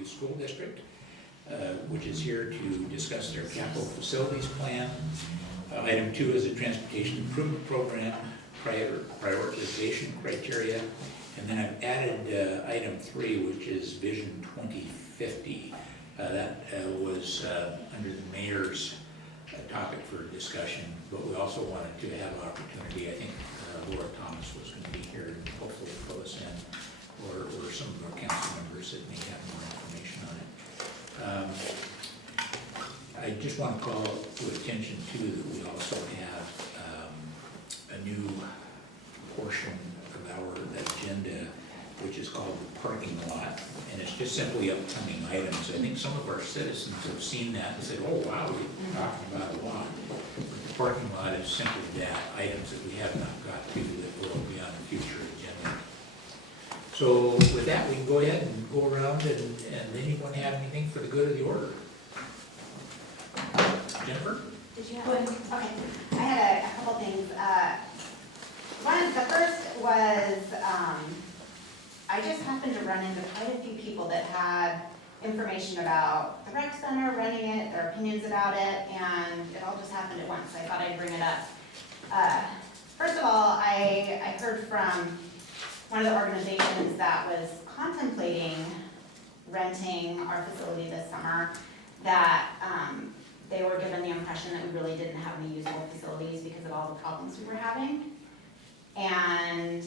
Lakeview School District, which is here to discuss their capital facilities plan. Item 2 is a transportation improvement program, prioritization criteria, and then I've added item 3, which is Vision 2050. That was under the mayor's topic for discussion, but we also wanted to have an opportunity. I think Laura Thomas was going to be here and hopefully fill us in, or some of our council members that may have more information on it. I just want to call to attention too that we also have a new portion of our agenda, which is called the parking lot, and it's just simply upcoming items. I think some of our citizens have seen that and said, oh wow, we're talking about a lot. But the parking lot is simply that, items that we have not got to that will be on a future agenda. So with that, we can go ahead and go around and anyone have anything for the good of the order? Jennifer? Did you have one? Okay, I had a couple things. The first was, I just happened to run into quite a few people that had information about the rec center, running it, their opinions about it, and it all just happened at once, so I thought I'd bring it up. First of all, I heard from one of the organizations that was contemplating renting our facility this summer that they were given the impression that we really didn't have any usable facilities because of all the problems we were having. And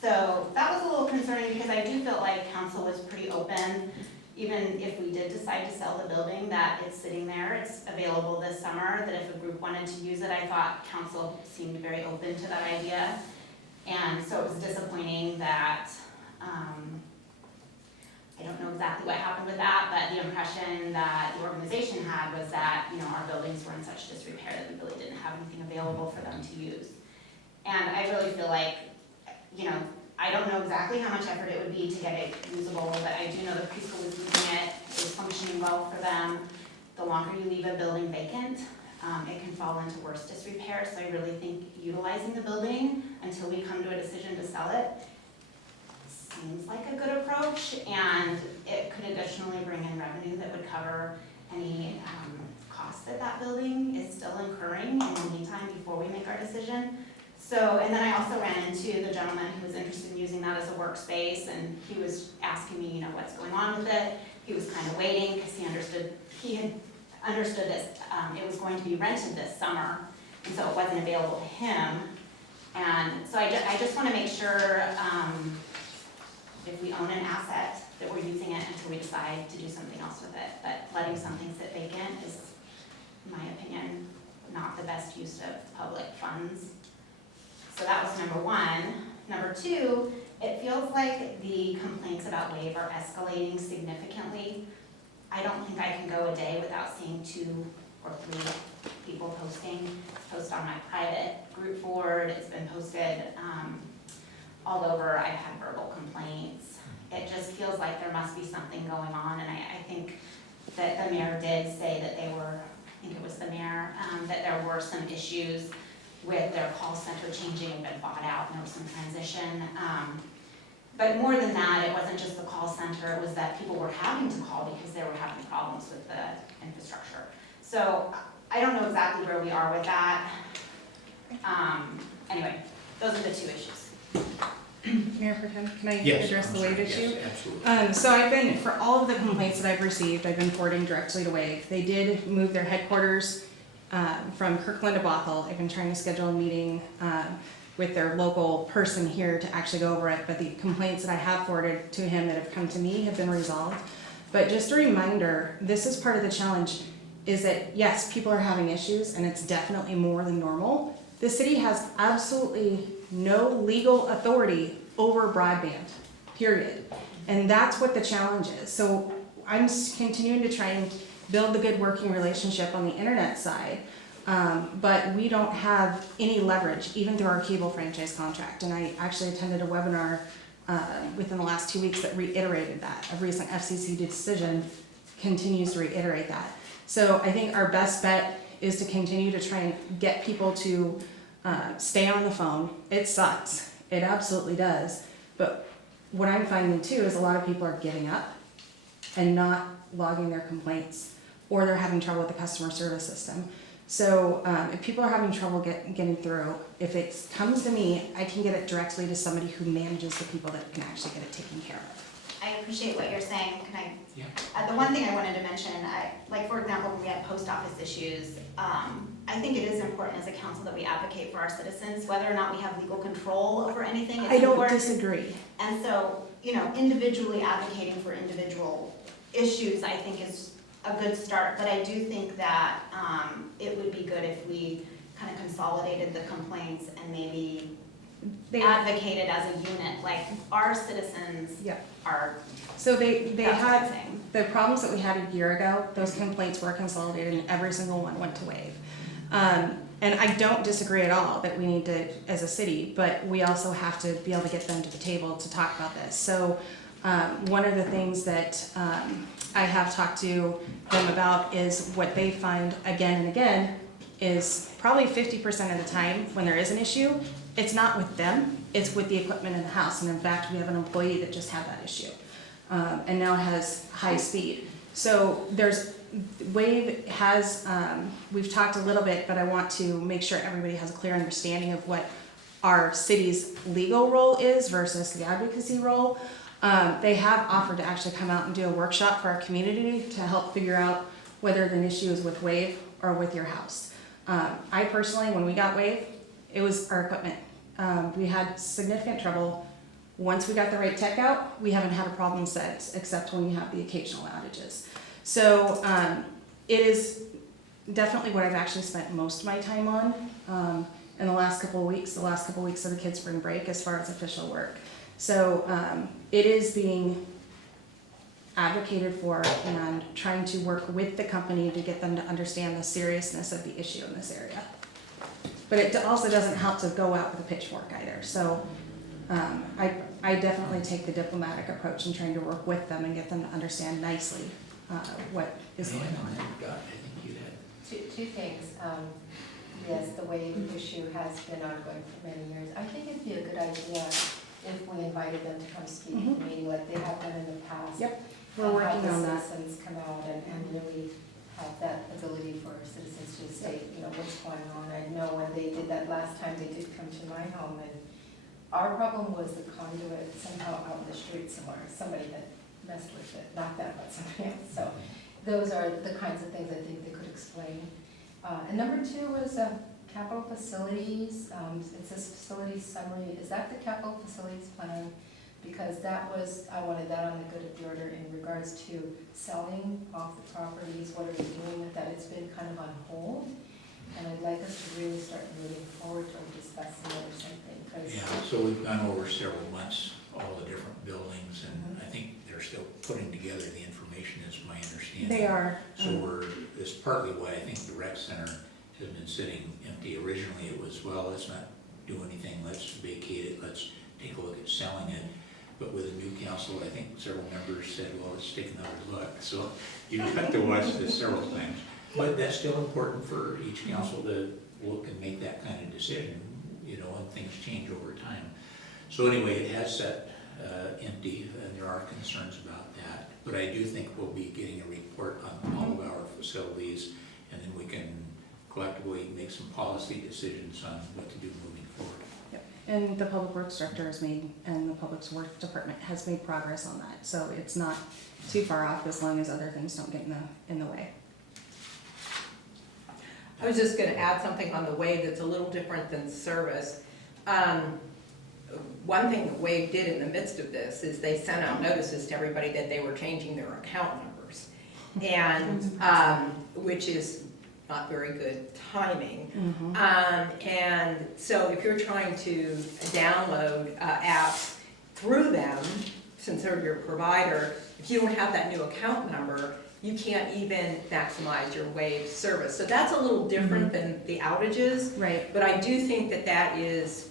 so that was a little concerning because I do feel like council was pretty open, even if we did decide to sell the building, that it's sitting there, it's available this summer, that if a group wanted to use it, I thought council seemed very open to that idea. And so it was disappointing that, I don't know exactly what happened with that, but the impression that the organization had was that, you know, our buildings were in such disrepair that we really didn't have anything available for them to use. And I really feel like, you know, I don't know exactly how much effort it would be to get it usable, but I do know the preschool was using it, it was functioning well for them. The longer you leave a building vacant, it can fall into worse disrepair, so I really think utilizing the building until we come to a decision to sell it seems like a good approach, and it could additionally bring in revenue that would cover any costs that that building is still incurring in the meantime before we make our decision. So, and then I also ran into the gentleman who was interested in using that as a workspace, and he was asking me, you know, what's going on with it. He was kind of waiting because he had understood that it was going to be rented this summer, and so it wasn't available to him. And so I just want to make sure if we own an asset that we're using it until we decide to do something else with it. But letting something sit vacant is, in my opinion, not the best use of public funds. So that was number one. Number two, it feels like the complaints about WAVE are escalating significantly. I don't think I can go a day without seeing 2 or 3 people post on my private group board. It's been posted all over. I've had verbal complaints. It just feels like there must be something going on, and I think that the mayor did say that they were, I think it was the mayor, that there were some issues with their call center changing and been bought out, and there was some transition. But more than that, it wasn't just the call center, it was that people were having to call because they were having problems with the infrastructure. So I don't know exactly where we are with that. Anyway, those are the 2 issues. Mayor Pro Tem, can I Yes, address the WAVE issue? Yes, absolutely. So I've been, for all of the complaints that I've received, I've been forwarding directly to WAVE. They did move their headquarters from Kirkland to Bothell. I've been trying to schedule a meeting with their local person here to actually go over it, but the complaints that I have forwarded to him that have come to me have been resolved. But just a reminder, this is part of the challenge, is that yes, people are having issues, and it's definitely more than normal. The city has absolutely no legal authority over broadband, period. And that's what the challenge is. So I'm continuing to try and build the good working relationship on the internet side, but we don't have any leverage, even through our cable franchise contract. And I actually attended a webinar within the last 2 weeks that reiterated that. A recent FCC decision continues to reiterate that. So I think our best bet is to continue to try and get people to stay on the phone. It sucks. It absolutely does. But what I'm finding too is a lot of people are giving up and not logging their complaints, or they're having trouble with the customer service system. So if people are having trouble getting through, if it comes to me, I can get it directly to somebody who manages the people that can actually get it taken care of. I appreciate what you're saying. Can I? Yeah. The one thing I wanted to mention, like for example, when we had post office issues, I think it is important as a council that we advocate for our citizens, whether or not we have legal control over anything. It's I don't important. disagree. And so, individually advocating for individual issues, I think is a good start. But I do think that it would be good if we kind of consolidated the complaints and maybe advocated as a unit, like our citizens Yeah. are. So they That's what I'm had, saying. the problems that we had a year ago, those complaints were consolidated and every single one went to WAVE. And I don't disagree at all that we need to, as a city, but we also have to be able to get them to the table to talk about this. So one of the things that I have talked to them about is what they find again and again is probably 50% of the time when there is an issue, it's not with them, it's with the equipment in the house. And in fact, we have an employee that just had that issue and now has high speed. So WAVE has, we've talked a little bit, but I want to make sure everybody has a clear understanding of what our city's legal role is versus the advocacy role. They have offered to actually come out and do a workshop for our community to help figure out whether an issue is with WAVE or with your house. I personally, when we got WAVE, it was our equipment. We had significant trouble. Once we got the right tech out, we haven't had a problem since, except when you have the occasional outages. So it is definitely what I've actually spent most of my time on in the last couple of weeks of the kids' spring break as far as official work. So it is being advocated for and trying to work with the company to get them to understand the seriousness of the issue in this area. But it also doesn't help to go out with a pitchfork either. So I definitely take the diplomatic approach in trying to work with them and get them to understand nicely what is going on. I think you had. Two things. Yes, the WAVE issue has been ongoing for many years. I think it'd be a good idea if we invited them to come speak at the meeting like they have done in the past. Yep, we're working on that. Have the citizens come out and really have that ability for citizens to state, what's going on. I know when they did that last time, they did come to my home, and our problem was the conduit somehow out in the street somewhere. Somebody had messed with it, not them, but somebody else. So those are the kinds of things I think they could explain. And number two was capital facilities. It says facility summary. Is that the capital facilities plan? Because I wanted that on the good of the order in regards to selling off the properties. What are we doing with that? It's been kind of on hold. And I'd like us to really start moving forward toward discussing it or something. Yeah, so we've gone over several months, all the different buildings, and I think they're still putting together the information, is my understanding. They are. So this is partly why I think the rec center has been sitting empty. Originally it was, well, let's not do anything, let's vacate it, let's take a look at selling it. But with the new council, I think several members said, well, let's take another look. So you've got to watch this several times. But that's still important for each council to look and make that kind of decision, and things change over time. So anyway, it has sat empty, and there are concerns about that. But I do think we'll be getting a report on all of our facilities, and then we can collectively make some policy decisions on what to do moving forward. Yep. And the Public Works Director and the Public Works Department has made progress on that. So it's not too far off as long as other things don't get in the way. I was just gonna add something on the WAVE that's a little different than service. One thing that WAVE did in the midst of this is they sent out notices to everybody that they were changing their account numbers. And, which is not very good timing. And so if you're trying to download apps through them, since they're your provider, if you don't have that new account number, you can't even maximize your WAVE service. So that's a little different than the outages. Right. But I do think that that is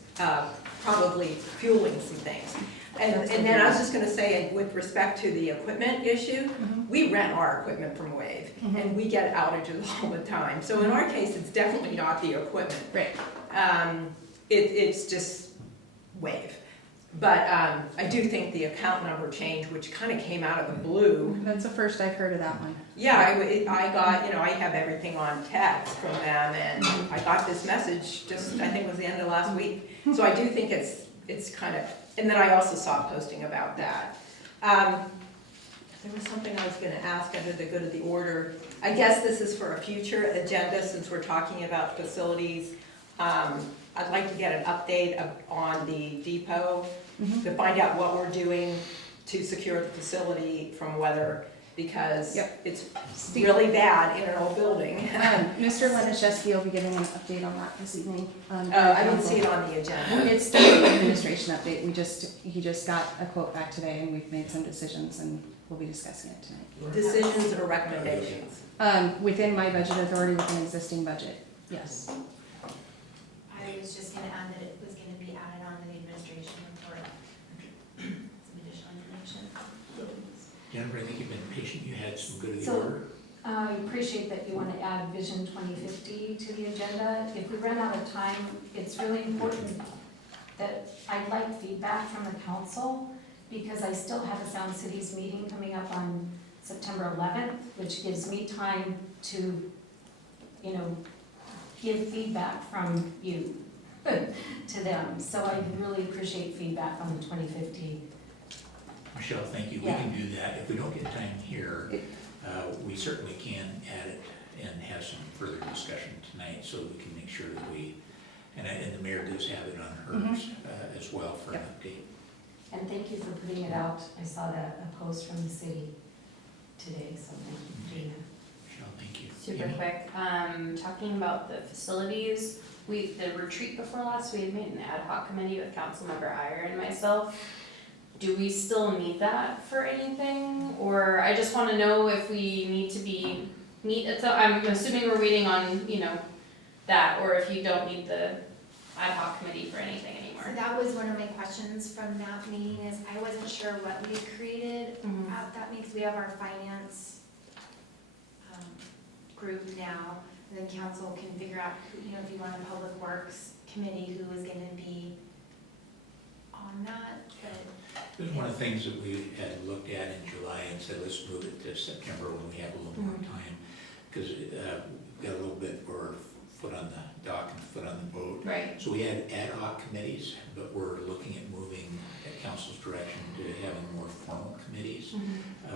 probably fueling some things. And then I was just gonna say, with respect to the equipment issue, we rent our equipment from WAVE, and we get outages all the time. So in our case, it's definitely not the equipment. Right. It's just WAVE. But I do think the account number change, which kind of came out of the blue. That's the first I've heard of that one. Yeah, I got, I have everything on text from them, and I got this message just, I think it was the end of last week. So I do think it's kind of, and then I also saw a posting about that. There was something I was gonna ask under the good of the order. I guess this is for a future agenda, since we're talking about facilities. I'd like to get an update on the depot, to find out what we're doing to secure the facility from weather, because Yep. it's really bad in an old building. Mr. Leniszewski will be giving an update on that this evening. I didn't see it on the agenda. It's the administration update. He just got a quote back today and we've made some decisions and we'll be discussing it tonight. Decisions or recommendations? Within my budget authority, within existing budget, yes. I was just gonna add that it was gonna be added on to the administration report, some additional information. Jennifer, I think you've been patient, you had some good of the So- order. I appreciate that you want to add Vision 2050 to the agenda. If we run out of time, it's really important that I'd like feedback from the council, because I still have a Sound Cities meeting coming up on September 11th, which gives me time to, give feedback from you to them. So I really appreciate feedback on the 2050. Michelle, thank you. We Yeah. can do that. If we don't get time here, we certainly can add it and have some further discussion tonight, so we can make sure that and the mayor does have it on hers as well for an update. And thank you for putting it out. I saw that, a post from the city today, so thank you, Gina. Michelle, thank you. Super Amy? quick, talking about the facilities, the retreat before last, we had made an ad hoc committee with Councilmember Iyer and myself. Do we still need that for anything, or I just wanna know if we need to so I'm assuming we're waiting on, that, or if you don't need the ad hoc committee for anything anymore. So that was one of my questions from that meeting, is I wasn't sure what we had created Mhm. at that meeting, 'cause we have our finance group now, and then council can figure out, if you want a public works committee, who is gonna be on that, but. It was one of the things that we had looked at in July and said, let's move it to September when we have a little more time. Because we've got a little bit more foot on the dock and foot on the boat. Right. So we had ad hoc committees, but we're looking at moving at council's direction to having more formal committees.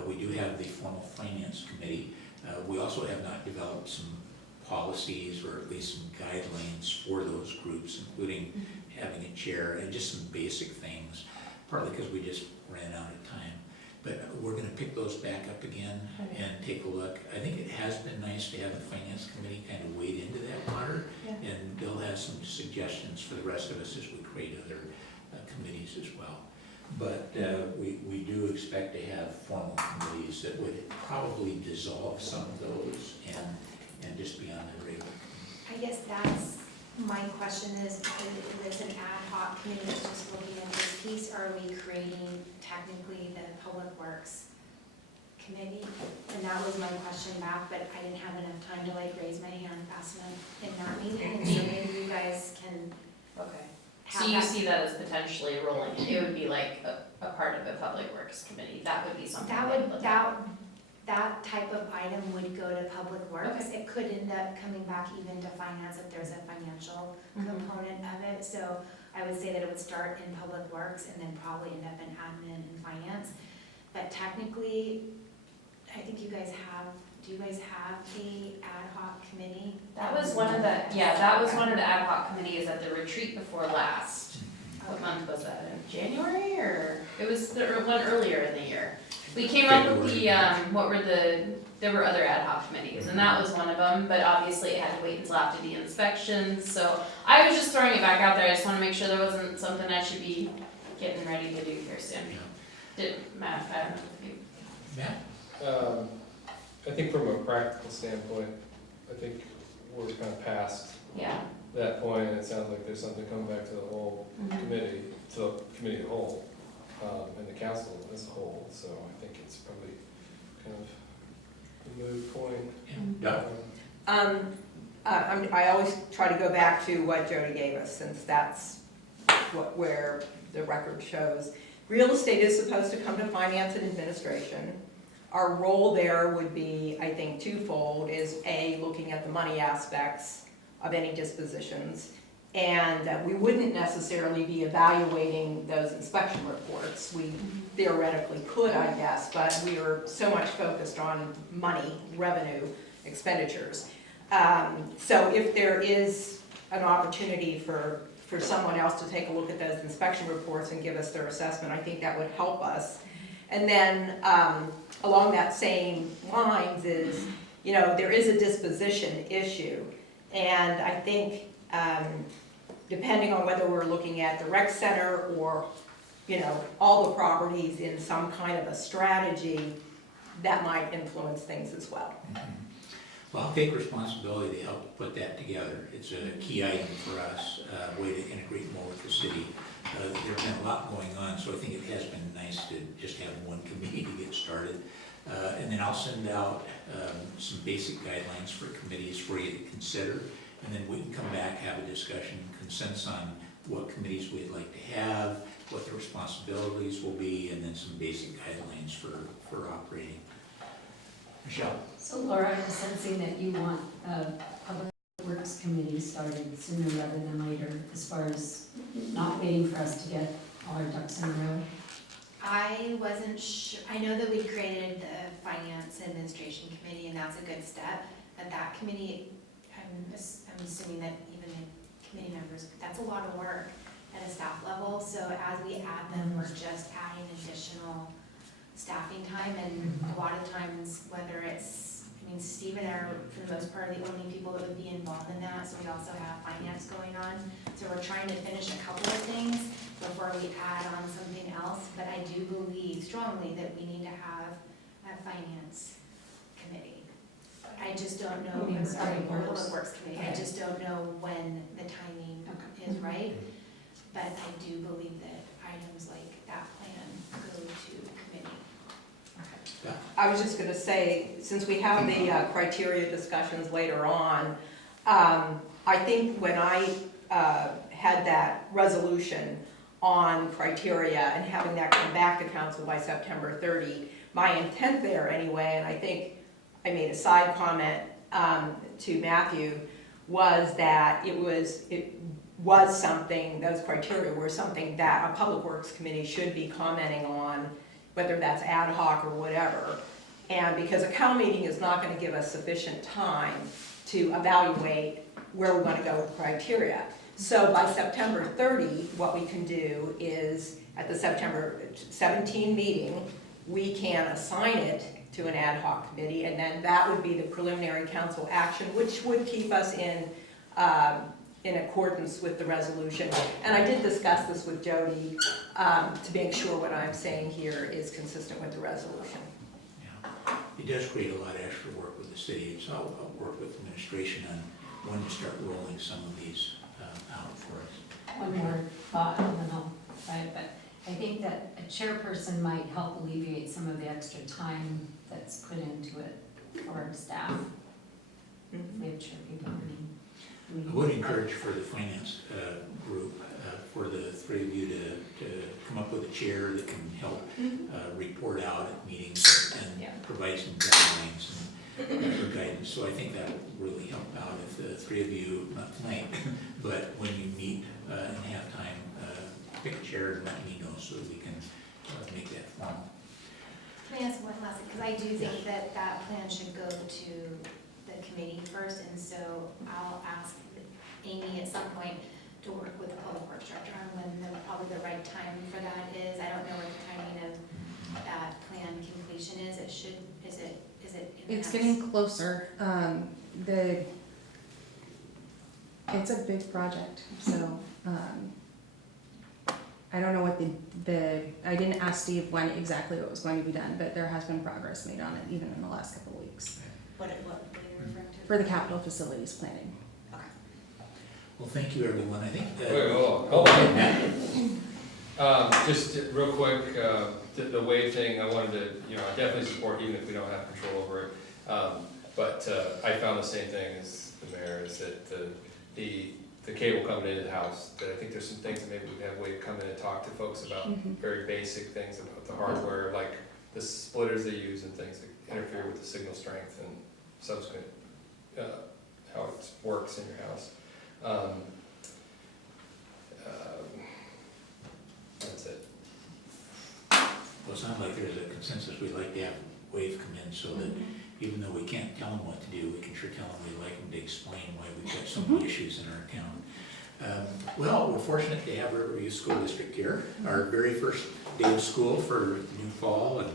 We do have the formal finance committee. We also have not developed some policies or at least some guidelines for those groups, including having a chair and just some basic things, partly because we just ran out of time. But we're gonna pick those back up again and take a look. I think it has been nice to have the finance committee kind of wade into that water. Yeah. And they'll have some suggestions for the rest of us as we create other committees as well. But we do expect to have formal committees that would probably dissolve some of those and just be on the regular. I guess that's my question is, if it's an ad hoc committee that's just looking at this piece, are we creating technically the public works committee? And that was my question back, but I didn't have enough time to raise my hand fast enough in that meeting, and so maybe you guys can Okay. have So you that. see that as potentially rolling, it would be like a part of the public works committee, that would be something That they would, look at. that type of item would go to public works. It could end up coming back even to finance if there's a financial component of it. So I would say that it would start in public works and then probably end up in admin and finance. But technically, I think you guys do you guys have the ad hoc committee? That was one of the ad hoc committees at the retreat before last. What month was that, in January, or, it was the one earlier in the year? We came up with there were other ad hoc committees, and that was one of them, but obviously it had to wait until after the inspections, so I was just throwing it back out there, I just wanna make sure there wasn't something I should be getting ready to do here soon. Matt, I don't know if you. Matt? I think from a practical standpoint, I think we're kind of past Yeah. that point, and it sounds like there's something coming back to the whole committee, to the committee as a whole, and the council as a whole, so I think it's probably kind of a moot point. Yeah. I always try to go back to what Jody gave us, since that's where the record shows. Real estate is supposed to come to finance and administration. Our role there would be, I think, twofold, is A, looking at the money aspects of any dispositions, and we wouldn't necessarily be evaluating those inspection reports. We theoretically could, I guess, but we are so much focused on money, revenue, expenditures. So if there is an opportunity for someone else to take a look at those inspection reports and give us their assessment, I think that would help us. And then along that same lines is, you know, there is a disposition issue. And I think depending on whether we're looking at the rec center or, you know, all the properties in some kind of a strategy, that might influence things as well. Well, I'll take responsibility to help put that together. It's a key item for us, a way to integrate more with the city. There's been a lot going on, so I think it has been nice to just have one committee to get started. And then I'll send out some basic guidelines for committees for you to consider. And then we can come back, have a discussion, consensus on what committees we'd like to have, what the responsibilities will be, and then some basic guidelines for operating. Michelle? So Laura, I'm sensing that you want a Public Works Committee started sooner rather than later, as far as not waiting for us to get all our ducks in a row. I wasn't sure, I know that we created the Finance and Administration Committee, and that's a good step, but that committee, I'm assuming that even the committee members, that's a lot of work at a staff level, so as we add them, we're just adding additional staffing time, and a lot of times, whether it's, I mean, Steve and I are, for the most part, the only people that would be involved in that, so we also have finance going on, so we're trying to finish a couple of things before we add on something else, but I do believe strongly that we need to have a finance committee. I just don't know, You mean Public Works? Public Works Committee, I Okay. just don't know when the timing Okay. is right, but I do believe that items like that plan go to committee. I was just gonna say, since we have the criteria discussions later on, I think when I had that resolution on criteria and having that come back to council by September 30, my intent there anyway, and I think I made a side comment to Matthew, was that it was something, those criteria were something that a Public Works Committee should be commenting on, whether that's ad hoc or whatever. And because a Cal meeting is not going to give us sufficient time to evaluate where we're going to go with criteria. So by September 30, what we can do is, at the September 17 meeting, we can assign it to an ad hoc committee, and then that would be the preliminary council action, which would keep us in accordance with the resolution. And I did discuss this with Jody to make sure what I'm saying here is consistent with the resolution. Yeah. It does create a lot of extra work with the city. It's I'll work with administration on when to start rolling some of these out for us. One more thought, and then I'll try it, but I think that a chairperson might help alleviate some of the extra time that's put into it for our staff. We have chair people. I would encourage for the finance group, for the three of you to come up with a chair that can help report out at meetings and provide some guidelines and for guidance. So I think that will really help out if the three of you, not tonight, but when you meet and have time, pick a chair and let me know so that we can make that formal. Can I ask one last thing, because I do think that that plan should go to the committee first, and so I'll ask Amy at some point to work with the Public Works Director on when probably the right time for that is. I don't know what the timing of that plan completion is. Is it in the It's next- getting closer. It's a big project, so, I don't know what I didn't ask Steve when exactly what was going to be done, but there has been progress made on it even in the last couple of weeks. What are you referring to? For the capital facilities planning. Well, thank you, everyone. I think that. Wait, hold on. Just real quick, the wave thing, I wanted to, I definitely support even if we don't have control over it. But I found the same thing as the mayor, is that the the cable coming into the house, that I think there's some things that maybe we'd have a way to come in and talk to folks about very basic things about the hardware, like the splitters they use and things that interfere with the signal strength and subsequent, how it works in your house. That's it. Well, it sounds like there's a consensus, we'd like to have WAVE come in so that even though we can't tell them what to do, we can sure tell them we'd like them to explain why we've got so many issues in our town. Well, we're fortunate to have Riverview School District here, our very first day of school for new fall, and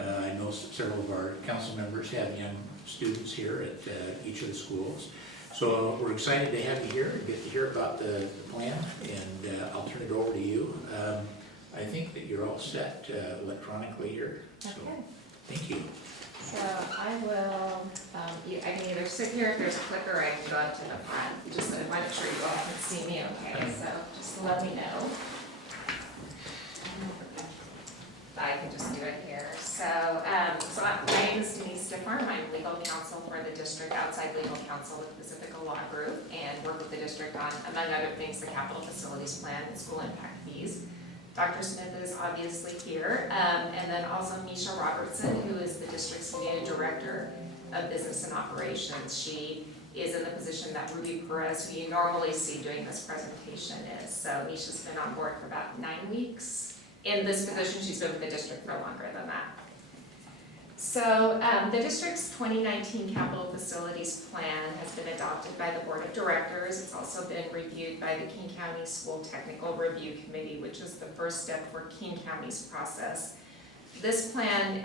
I know several of our council members have young students here at each of the schools. So we're excited to have you here and get to hear about the plan, and I'll turn it over to you. I think that you're all set electronically here, so Okay. thank you. So I will, I can either sit here if there's a clicker, or I can go up to the front, just so I want to make sure you all can see me okay, so just let me know. I can just do it here. So my name is Denise Diffarm, I'm legal counsel for the district, outside legal counsel with Pacifica Law Group, and work with the district on, among other things, the capital facilities plan and school impact fees. Dr. Smith is obviously here, and then also Misha Robertson, who is the district's new director of business and operations. She is in the position that Ruby Perez, who you normally see doing this presentation, is. So Misha's been on board for about 9 weeks. In this position, she's been with the district for longer than that. So the district's 2019 capital facilities plan has been adopted by the board of directors. It's also been reviewed by the King County School Technical Review Committee, which is the first step for King County's process. This plan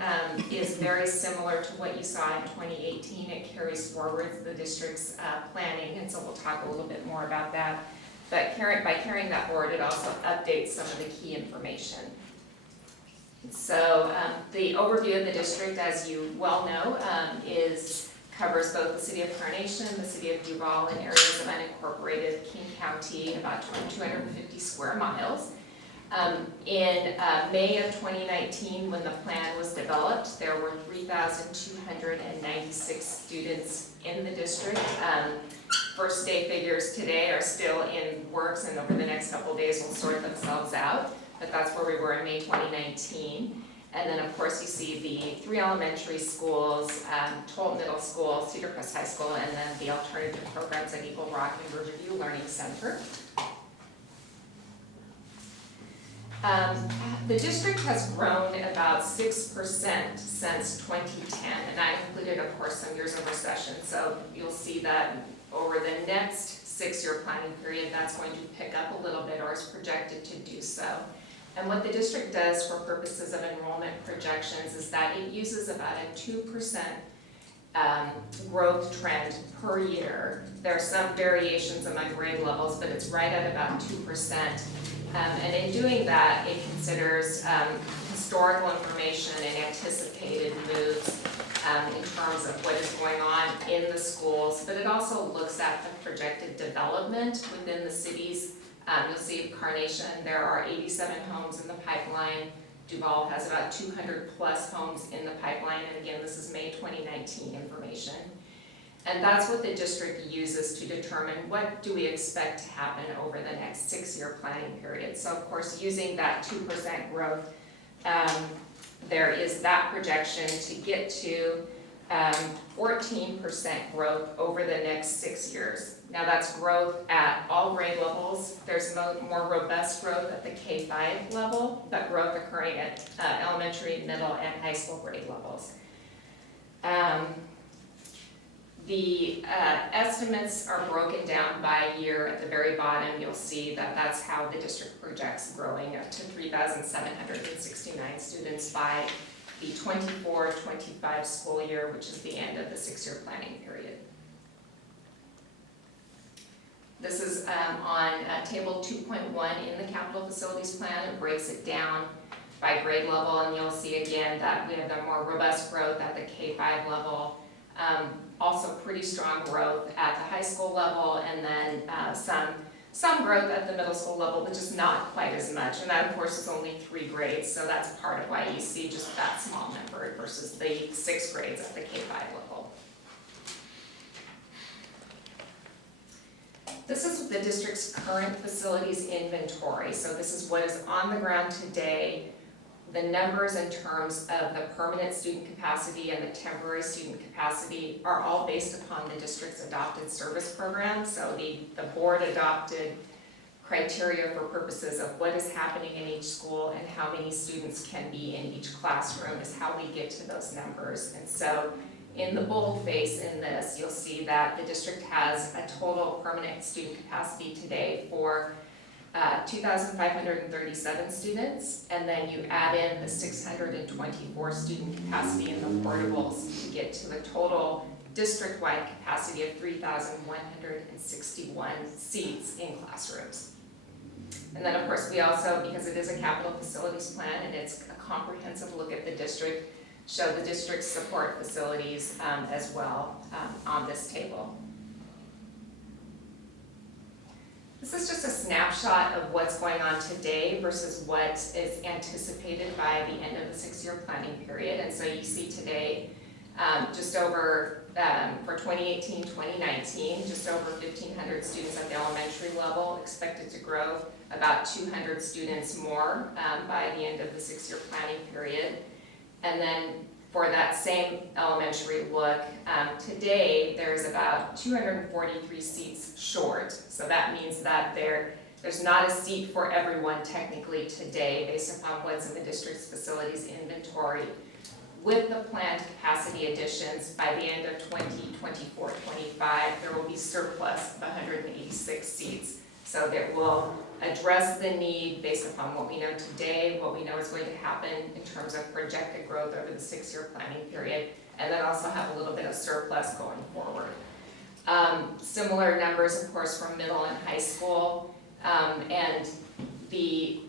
is very similar to what you saw in 2018. It carries forward the district's planning, and so we'll talk a little bit more about that. But by carrying that forward, it also updates some of the key information. So the overview of the district, as you well know, covers both the city of Carnation, the city of Duval, and areas of unincorporated King County, about 250 square miles. In May of 2019, when the plan was developed, there were 3,296 students in the district. First day figures today are still in works, and over the next couple of days will sort themselves out. But that's where we were in May 2019. And then of course you see the 3 elementary schools, Tolt Middle School, Cedar Crest High School, and then the alternative programs at Eagle Rock and Riverview Learning Center. The district has grown about 6% since 2010, and that included, of course, some years of recession. So you'll see that over the next 6-year planning period, that's going to pick up a little bit, or is projected to do so. And what the district does for purposes of enrollment projections is that it uses about a 2% growth trend per year. There are some variations among grade levels, but it's right at about 2%. And in doing that, it considers historical information and anticipated moves in terms of what is going on in the schools, but it also looks at the projected development within the cities. You'll see Carnation, there are 87 homes in the pipeline. Duval has about 200 plus homes in the pipeline, and again, this is May 2019 information. And that's what the district uses to determine what do we expect to happen over the next 6-year planning period. So of course, using that 2% growth, there is that projection to get to 14% growth over the next 6 years. Now that's growth at all grade levels. There's more robust growth at the K-5 level, but growth occurring at elementary, middle, and high school grade levels. The estimates are broken down by year. At the very bottom, you'll see that that's how the district projects growing up to 3,769 students by the 24-25 school year, which is the end of the 6-year planning period. This is on table 2.1 in the capital facilities plan. It breaks it down by grade level, and you'll see again that we have the more robust growth at the K-5 level. Also pretty strong growth at the high school level, and then some growth at the middle school level, but just not quite as much. And that, of course, is only 3 grades, so that's part of why you see just that small number versus the 6 grades at the K-5 level. This is the district's current facilities inventory, so this is what is on the ground today. The numbers in terms of the permanent student capacity and the temporary student capacity are all based upon the district's adopted service program. So the board adopted criteria for purposes of what is happening in each school and how many students can be in each classroom is how we get to those numbers. And so in the boldface in this, you'll see that the district has a total permanent student capacity today for 2,537 students, and then you add in the 624 student capacity in the portables to get to the total district-wide capacity of 3,161 seats in classrooms. And then of course we also, because it is a capital facilities plan and it's a comprehensive look at the district, show the district's support facilities as well on this table. This is just a snapshot of what's going on today versus what is anticipated by the end of the 6-year planning period. And so you see today, just over, for 2018-2019, just over 1,500 students at the elementary level, expected to grow about 200 students more by the end of the 6-year planning period. And then for that same elementary look, today there's about 243 seats short. So that means that there's not a seat for everyone technically today based upon what's in the district's facilities inventory. With the planned capacity additions by the end of 2024-25, there will be surplus of 186 seats. So that will address the need based upon what we know today, what we know is going to happen in terms of projected growth over the 6-year planning period, and then also have a little bit of surplus going forward. Similar numbers, of course, from middle and high school, and the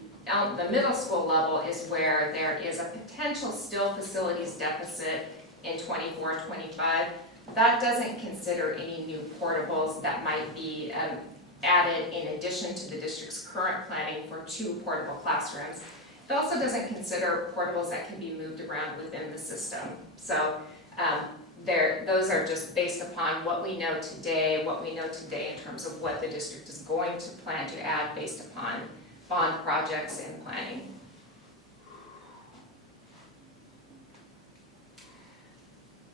middle school level is where there is a potential still facilities deficit in 24-25. That doesn't consider any new portables that might be added in addition to the district's current planning for 2 portable classrooms. It also doesn't consider portables that can be moved around within the system. So those are just based upon what we know today in terms of what the district is going to plan to add based upon bond projects and planning.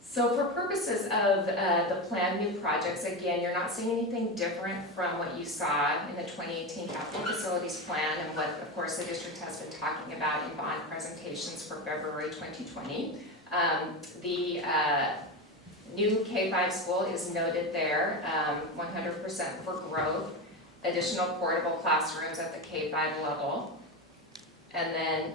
So for purposes of the planned new projects, again, you're not seeing anything different from what you saw in the 2018 capital facilities plan and what, of course, the district has been talking about in bond presentations for February 2020. The new K-5 school is noted there, 100% for growth, additional portable classrooms at the K-5 level, and then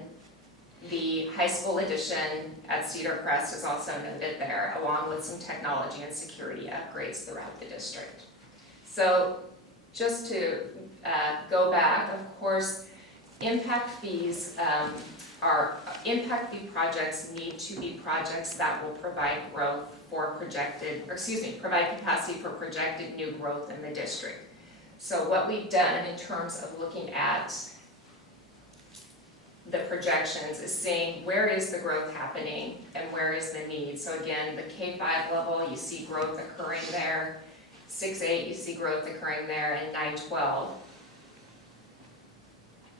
the high school addition at Cedar Crest is also noted there, along with some technology and security upgrades throughout the district. So just to go back, of course, impact fees impact fee projects need to be projects that will provide growth for provide capacity for projected new growth in the district. So what we've done in terms of looking at the projections is saying where is the growth happening and where is the need. So again, the K-5 level, you see growth occurring there. 6-8, you see growth occurring there, and 9-12.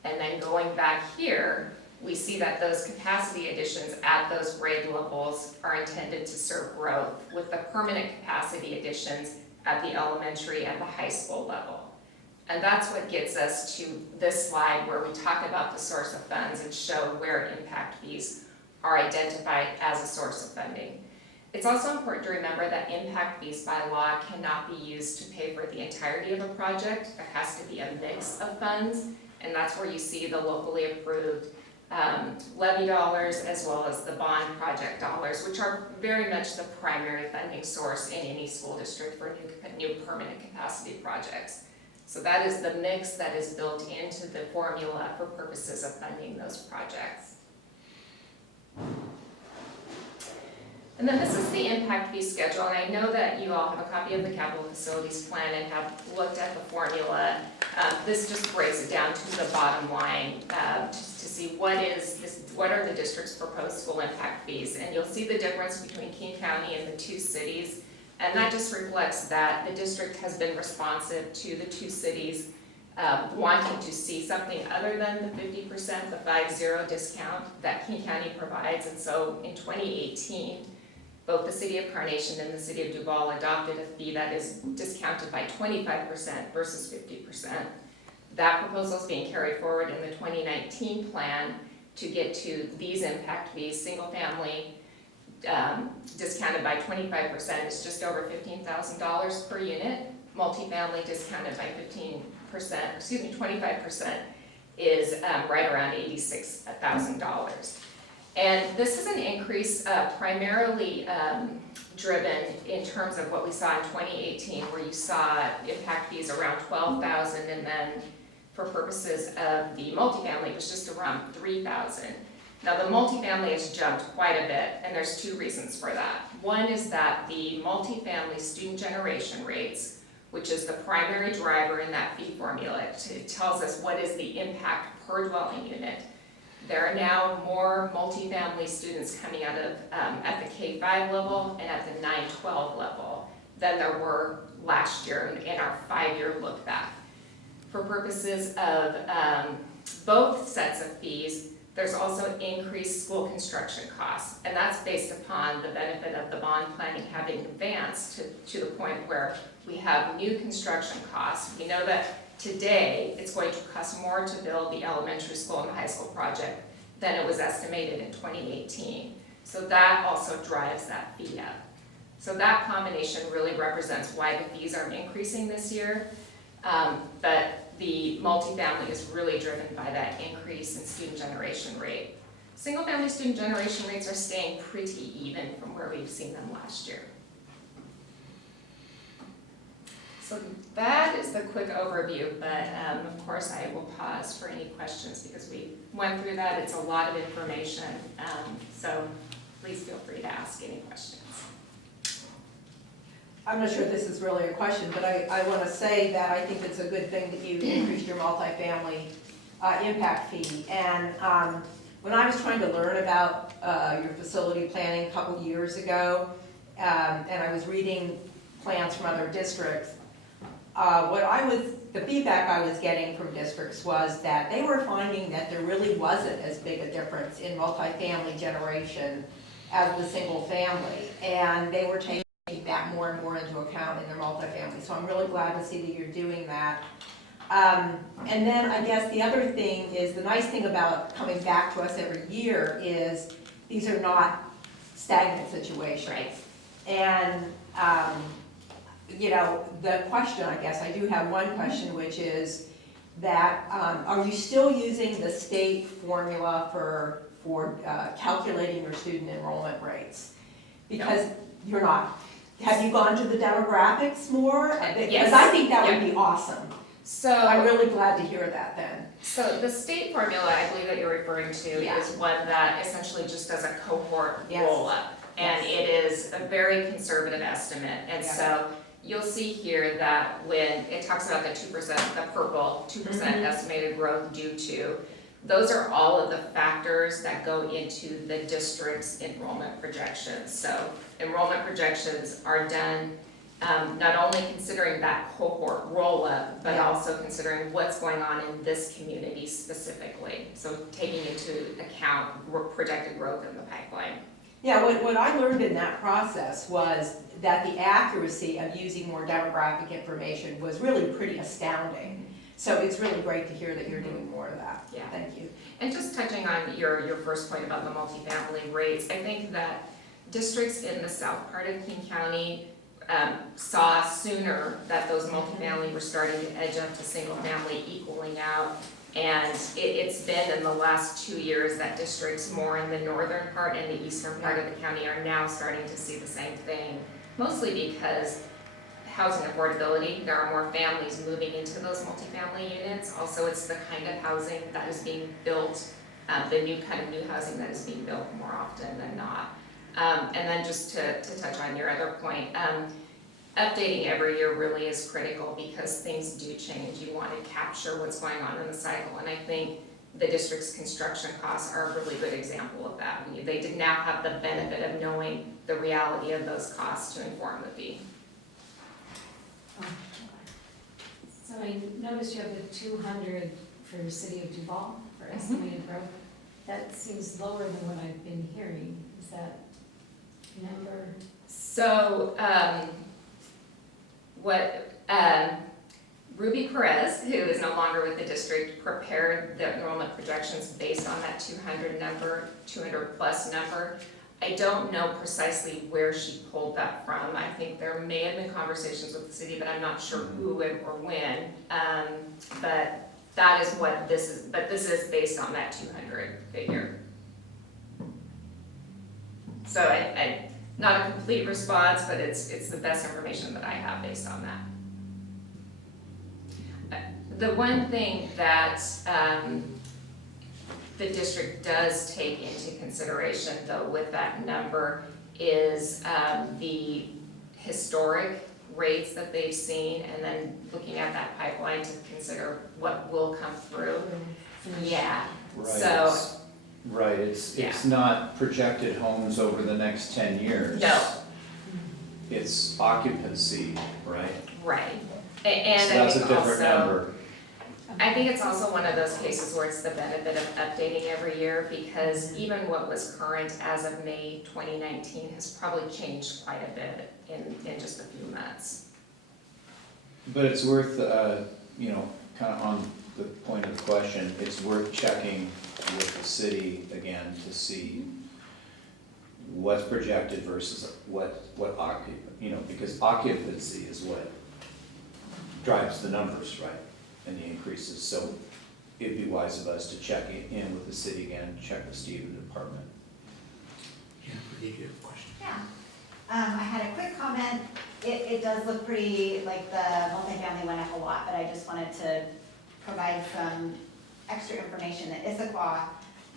And then going back here, we see that those capacity additions at those grade levels are intended to serve growth, with the permanent capacity additions at the elementary and the high school level. And that's what gets us to this slide where we talk about the source of funds and show where impact fees are identified as a source of funding. It's also important to remember that impact fees by law cannot be used to pay for the entirety of a project. There has to be a mix of funds, and that's where you see the locally approved levy dollars as well as the bond project dollars, which are very much the primary funding source in any school district for new permanent capacity projects. So that is the mix that is built into the formula for purposes of funding those projects. And then this is the impact fee schedule, and I know that you all have a copy of the capital facilities plan and have looked at the formula. This just breaks it down to the bottom line, just to see what are the district's proposed school impact fees. And you'll see the difference between King County and the 2 cities. And that just reflects that the district has been responsive to the two cities wanting to see something other than the 50%, the 5-0 discount that King County provides. And so in 2018, both the city of Carnation and the city of Duval adopted a fee that is discounted by 25% versus 50%. That proposal is being carried forward in the 2019 plan to get to these impact fees. Single family discounted by 25% is just over $15,000 per unit. Multifamily discounted by 25% is right around $86,000. And this is an increase primarily driven in terms of what we saw in 2018, where you saw impact fees around $12,000, and then for purposes of the multifamily, it was just around $3,000. Now the multifamily has jumped quite a bit, and there's two reasons for that. One is that the multifamily student generation rates, which is the primary driver in that fee formula, it tells us what is the impact per dwelling unit. There are now more multifamily students coming out of at the K-5 level and at the 9-12 level than there were last year in our 5-year look back. For purposes of both sets of fees, there's also increased school construction costs, and that's based upon the benefit of the bond planning having advanced to the point where we have new construction costs. We know that today it's going to cost more to build the elementary school and high school project than it was estimated in 2018. So that also drives that fee up. So that combination really represents why the fees are increasing this year. But the multifamily is really driven by that increase in student generation rate. Single family student generation rates are staying pretty even from where we've seen them last year. So that is the quick overview, but of course I will pause for any questions because we went through that. It's a lot of information, so please feel free to ask any questions. I'm not sure this is really a question, but I want to say that I think it's a good thing that you increased your multifamily impact fee. And when I was trying to learn about your facility planning a couple years ago, and I was reading plans from other districts, the feedback I was getting from districts was that they were finding that there really wasn't as big a difference in multifamily generation as the single family, and they were taking that more and more into account in their multifamily. So I'm really glad to see that you're doing that. And then I guess the other thing is, the nice thing about coming back to us every year is these are not stagnant situations. Right. And you know, the question, I guess, I do have one question, which is that, are you still using the state formula for calculating your student enrollment rates? Because you're not. Have you gone to the demographics more? Yes. Because I think that would be awesome. So I'm really glad to hear that then. So the state formula, I believe that you're referring to, Yeah. is one that essentially just does a cohort Yes. roll up. And it is a very conservative estimate. And Yeah. so you'll see here that when it talks about the 2%, the purple 2% estimated growth due to, those are all of the factors that go into the district's enrollment projections. So enrollment projections are done not only considering that cohort roll up, but Yeah. also considering what's going on in this community specifically. So taking into account projected growth in the pipeline. Yeah, what I learned in that process was that the accuracy of using more demographic information was really pretty astounding. So it's really great to hear that you're doing more of that. Yeah. Thank you. And just touching on your first point about the multifamily rates, I think that districts in the south part of King County saw sooner that those multifamily were starting to edge up to single family, equaling out. And it's been in the last 2 years that districts more in the northern part and the eastern part of the county are now starting to see the same thing. Mostly because housing affordability, there are more families moving into those multifamily units. Also, it's the kind of housing that is being built, the new kind of new housing that is being built more often than not. And then just to touch on your other point, updating every year really is critical because things do change. You want to capture what's going on in the cycle. And I think the district's construction costs are a really good example of that. They did now have the benefit of knowing the reality of those costs to inform the fee. So I noticed you have the 200 for City of Duval for estimated growth. That seems lower than what I've been hearing. Is that number? So, Ruby Perez, who is no longer with the district, prepared the enrollment projections based on that 200 plus number. I don't know precisely where she pulled that from. I think there may have been conversations with the city, but I'm not sure who or when. But that is what this is, but this is based on that 200 figure. So I not a complete response, but it's the best information that I have based on that. The one thing that the district does take into consideration, though, with that number is the historic rates that they've seen, and then looking at that pipeline to consider what will come through. Yeah, Right, so, right, it's Yeah. not projected homes over the next 10 years. No. It's occupancy, right? right. And So I that's a think different also, number. I think it's also one of those cases where it's the benefit of updating every year, because even what was current as of May 2019 has probably changed quite a bit in just a few months. But it's worth, you know, kind of on the point of the question, it's worth checking with the city again to see what's projected versus what you know, because occupancy is what drives the numbers, right? And the increases, so it'd be wise of us to check in with the city again, check with Steve in the department. Jennifer, did you have a question? Yeah, I had a quick comment. It does look pretty, like the multifamily went up a lot, but I just wanted to provide some extra information. At Issaquah,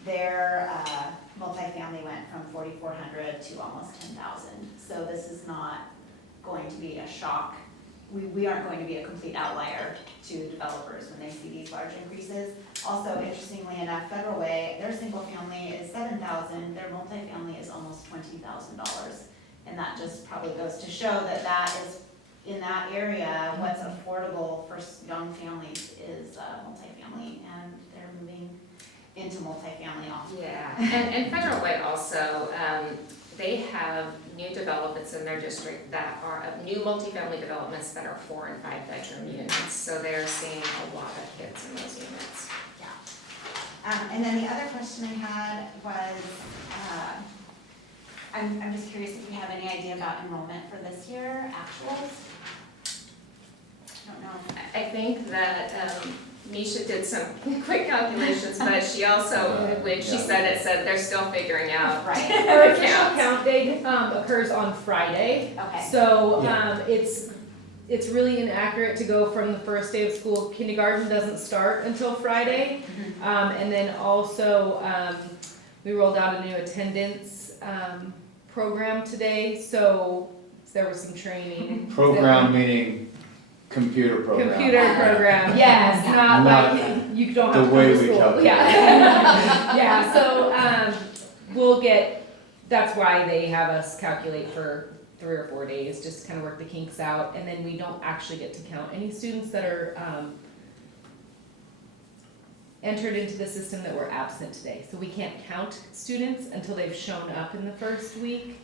their multifamily went from 4,400 to almost 10,000. So this is not going to be a shock. We aren't going to be a complete outlier to developers when they see these large increases. Also, interestingly enough, Federal Way, their single family is 7,000, their multifamily is almost $20,000. And that just probably goes to show that that is, in that area, what's affordable for young families is multifamily, and they're moving into multifamily also. Yeah, and Federal Way also, they have new developments in their district that are, new multifamily developments that are 4 and 5 bedroom units, so they're seeing a lot of hits in those units. Yeah. And then the other question I had was, I'm just curious if you have any idea about enrollment for this year, actuals? I don't know. I think that Misha did some quick calculations, but she also, when she said it, said they're still figuring out. Right. Our official count day occurs on Friday. Okay. So it's really inaccurate to go from the first day of school. Kindergarten doesn't start until Friday. And then also we rolled out a new attendance program today. So there was some training. Program meaning computer program. Computer program, yes, not like you don't have to the go way to we school. calculate. Yeah, yeah. So we'll get. That's why they have us calculate for 3 or 4 days, just to kind of work the kinks out, and then we don't actually get to count any students that are entered into the system that were absent today. So we can't count students until they've shown up in the first week,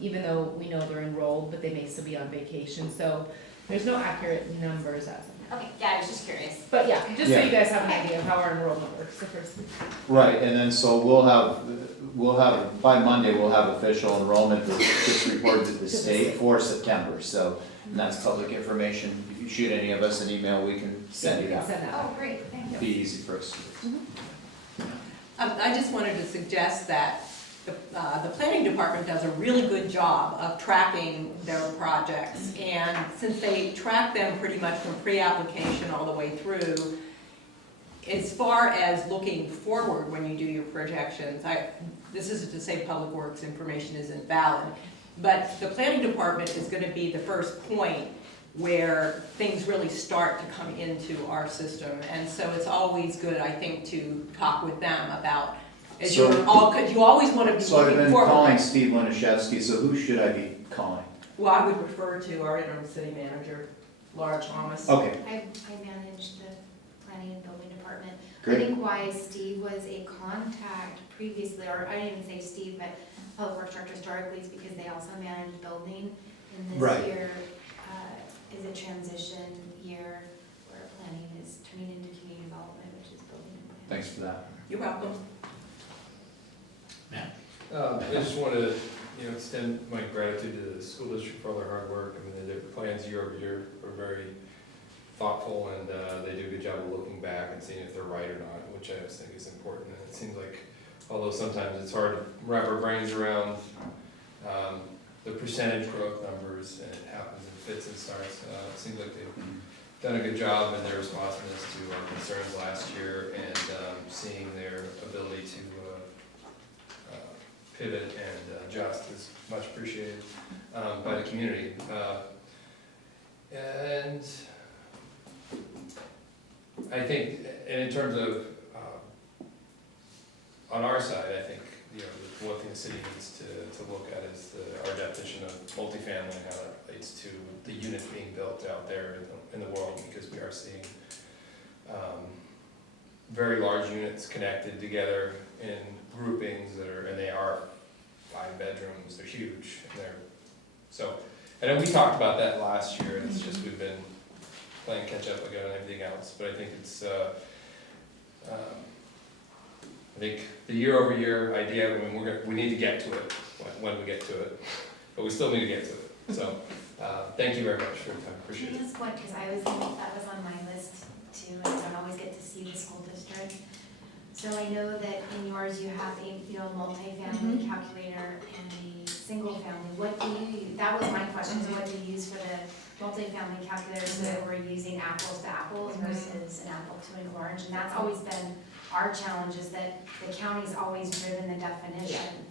even though we know they're enrolled, but they may still be on vacation. So there's no accurate numbers as of now. Okay, yeah, I was just curious. But yeah, just so Yeah. you guys have an idea of how our enrollment works the first week. Right, and then so we'll have, by Monday, we'll have official enrollment that's just reported to the state for September, so, and that's public information. If you shoot any of us an email, we can send it out. Send that out. Oh, great, thank you. Be easy for us to do. I just wanted to suggest that the planning department does a really good job of tracking their projects. And since they track them pretty much from pre-application all the way through, as far as looking forward when you do your projections, this isn't to say Public Works information isn't valid, but the planning department is gonna be the first point where things really start to come into our system. And so it's always good, I think, to talk with them about, as So- you're all, because you always want to be So I've looking been forward. calling Steve Laniszewski, so who should I be calling? Well, I would refer to our interim city manager, Laura Thomas. Okay, I manage the planning and building department. I great. think why Steve was a contact previously, or I didn't even say Steve, but Public Works Director historically, is because they also manage building. And this Right. year is a transition year where planning is turning into community development, which is building and planning. Thanks for that. You're welcome. Matt? I just want to, extend my gratitude to the school district for all their hard work. I mean, their plans year over year are very thoughtful, and they do a good job of looking back and seeing if they're right or not, which I just think is important. And it seems like, although sometimes it's hard to wrap our brains around the percentage growth numbers, and it happens in fits and starts, it seems like they've done a good job in their responsiveness to our concerns last year, and seeing their ability to pivot and adjust is much appreciated by the community. And I think, and in terms of, on our side, I think, one thing the city needs to look at is our definition of multifamily and how that relates to the units being built out there in the world, because we are seeing very large units connected together in groupings and they are 5 bedrooms, they're huge, and and then we talked about that last year, and it's just, we've been playing catch up again and everything else, but I think it's, I think the year over year idea, I mean, we need to get to it when we get to it, but we still need to get to it, so, thank you very much for your time, appreciate it. Can I ask one, because that was on my list too, and I don't always get to see the school district. So I know that in yours you have a multifamily calculator and a single family. What do you use? That was my question, so what do you use for the multifamily calculator? So that we're using apples to apples versus an apple to an orange, and that's always been our challenge, is that the county's always driven the definition.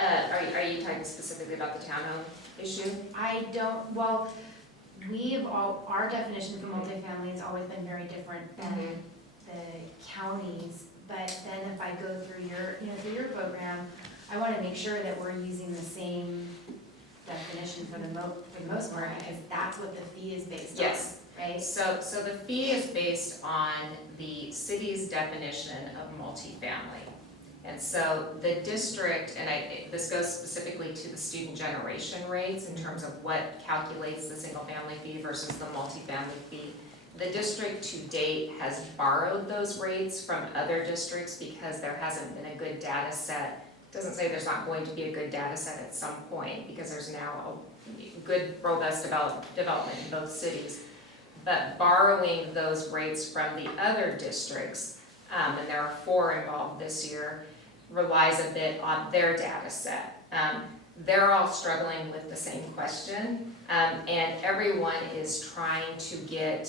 Are you talking specifically about the townhome issue? Our definition for multifamily has always been very different than the county's, but then if I go through your program, I wanna make sure that we're using the same definition for the most part, because that's what the fee is based on. Yes. Right? So the fee is based on the city's definition of multifamily. And so the district, and this goes specifically to the student generation rates in terms of what calculates the single family fee versus the multifamily fee. The district to date has borrowed those rates from other districts because there hasn't been a good data set. Doesn't say there's not going to be a good data set at some point, because there's now a good, robust development in both cities. But borrowing those rates from the other districts, and there are 4 involved this year, relies a bit on their data set. They're all struggling with the same question, and everyone is trying to get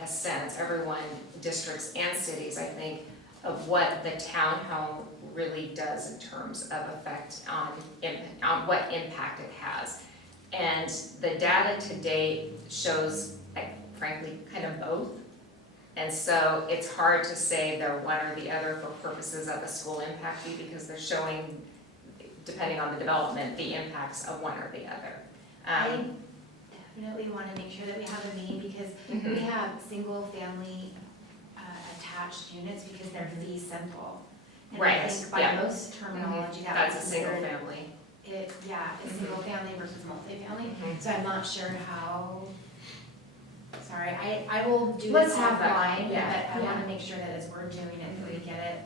a sense, everyone, districts and cities, I think, of what the townhome really does in terms of effect on what impact it has. And the data to date shows, frankly, kind of both. And so it's hard to say they're one or the other for purposes of a school impact fee, because they're showing, depending on the development, the impacts of one or the other. I definitely wanna make sure that we have a meeting, because we have single family attached units because they're fee simple. And I Right, think by yeah. most terminology, that That's was a single considered family. a single family versus multifamily, so I'm not sure how, sorry, I will do Let's this have that, offline, but yeah. I wanna make sure that as we're doing it, that we get it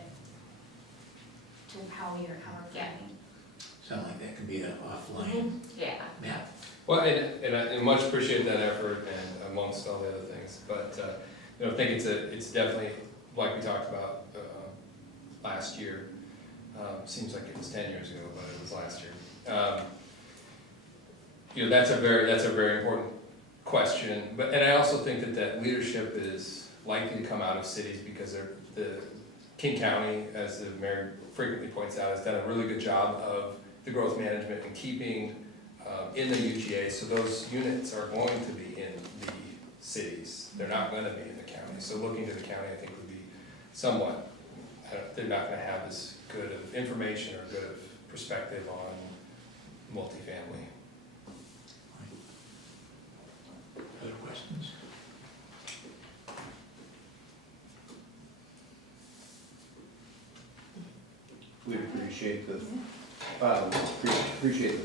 to how we're Yeah. planning. Sound like that could be an offline. Yeah. Matt? Well, and I much appreciate that effort and amongst all the other things, but, I think it's definitely, like we talked about, last year, seems like it was 10 years ago, but it was last year. That's a very important question, and I also think that leadership is likely to come out of cities, because the King County, as the mayor frequently points out, has done a really good job of the growth management and keeping in the UGA, so those units are going to be in the cities. They're not gonna be in the county, so looking to the county, I think, would be somewhat, they're not gonna have as good of information or good of perspective on multifamily. Other questions? We appreciate the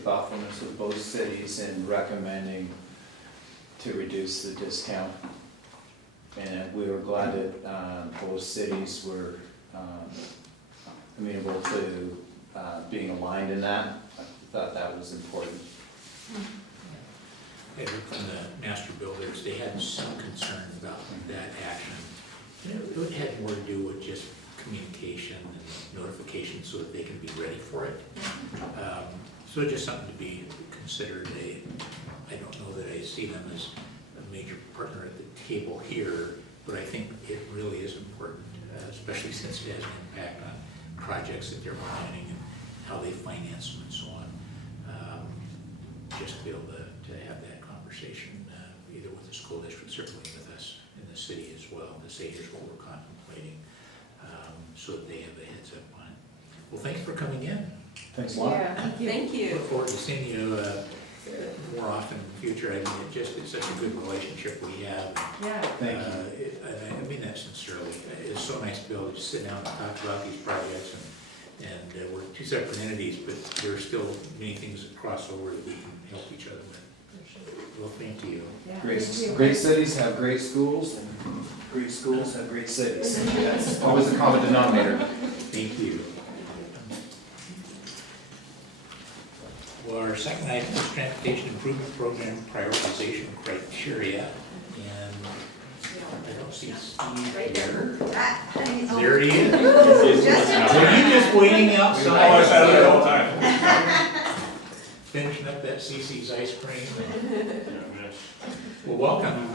thoughtfulness of both cities in recommending to reduce the discount. And we were glad that both cities were amenable to being aligned in that. I thought that was important. I heard from the master builders, they had some concern about that action. It had more to do with just communication and notification so that they can be ready for it. So just something to be considered. I don't know that I see them as a major partner at the table here, but I think it really is important, especially since it has an impact on projects that they're planning and how they finance them and so on. Just to be able to have that conversation, either with the school district, certainly with us in the city as well, to say here's what we're contemplating, so that they have a heads up on it. Well, thanks for coming in. Thanks a lot. Thank you. Look forward to seeing you more often in the future. I mean, it's such a good relationship we have. Yeah. Thank you. And I mean that sincerely. It's so nice to be able to just sit down and talk about these projects, and we're two separate entities, but there are still many things that cross over that we can help each other with. Well, thank you. Great cities have great schools, and great schools have great cities. That's always a common denominator. Thank you. Well, our second item is Transportation Improvement Program Prioritization Criteria, and I don't see Steve here. There he is. Were you just waiting outside? Oh, I sat there the whole time. Finishing up that CC's ice cream. Well, welcome.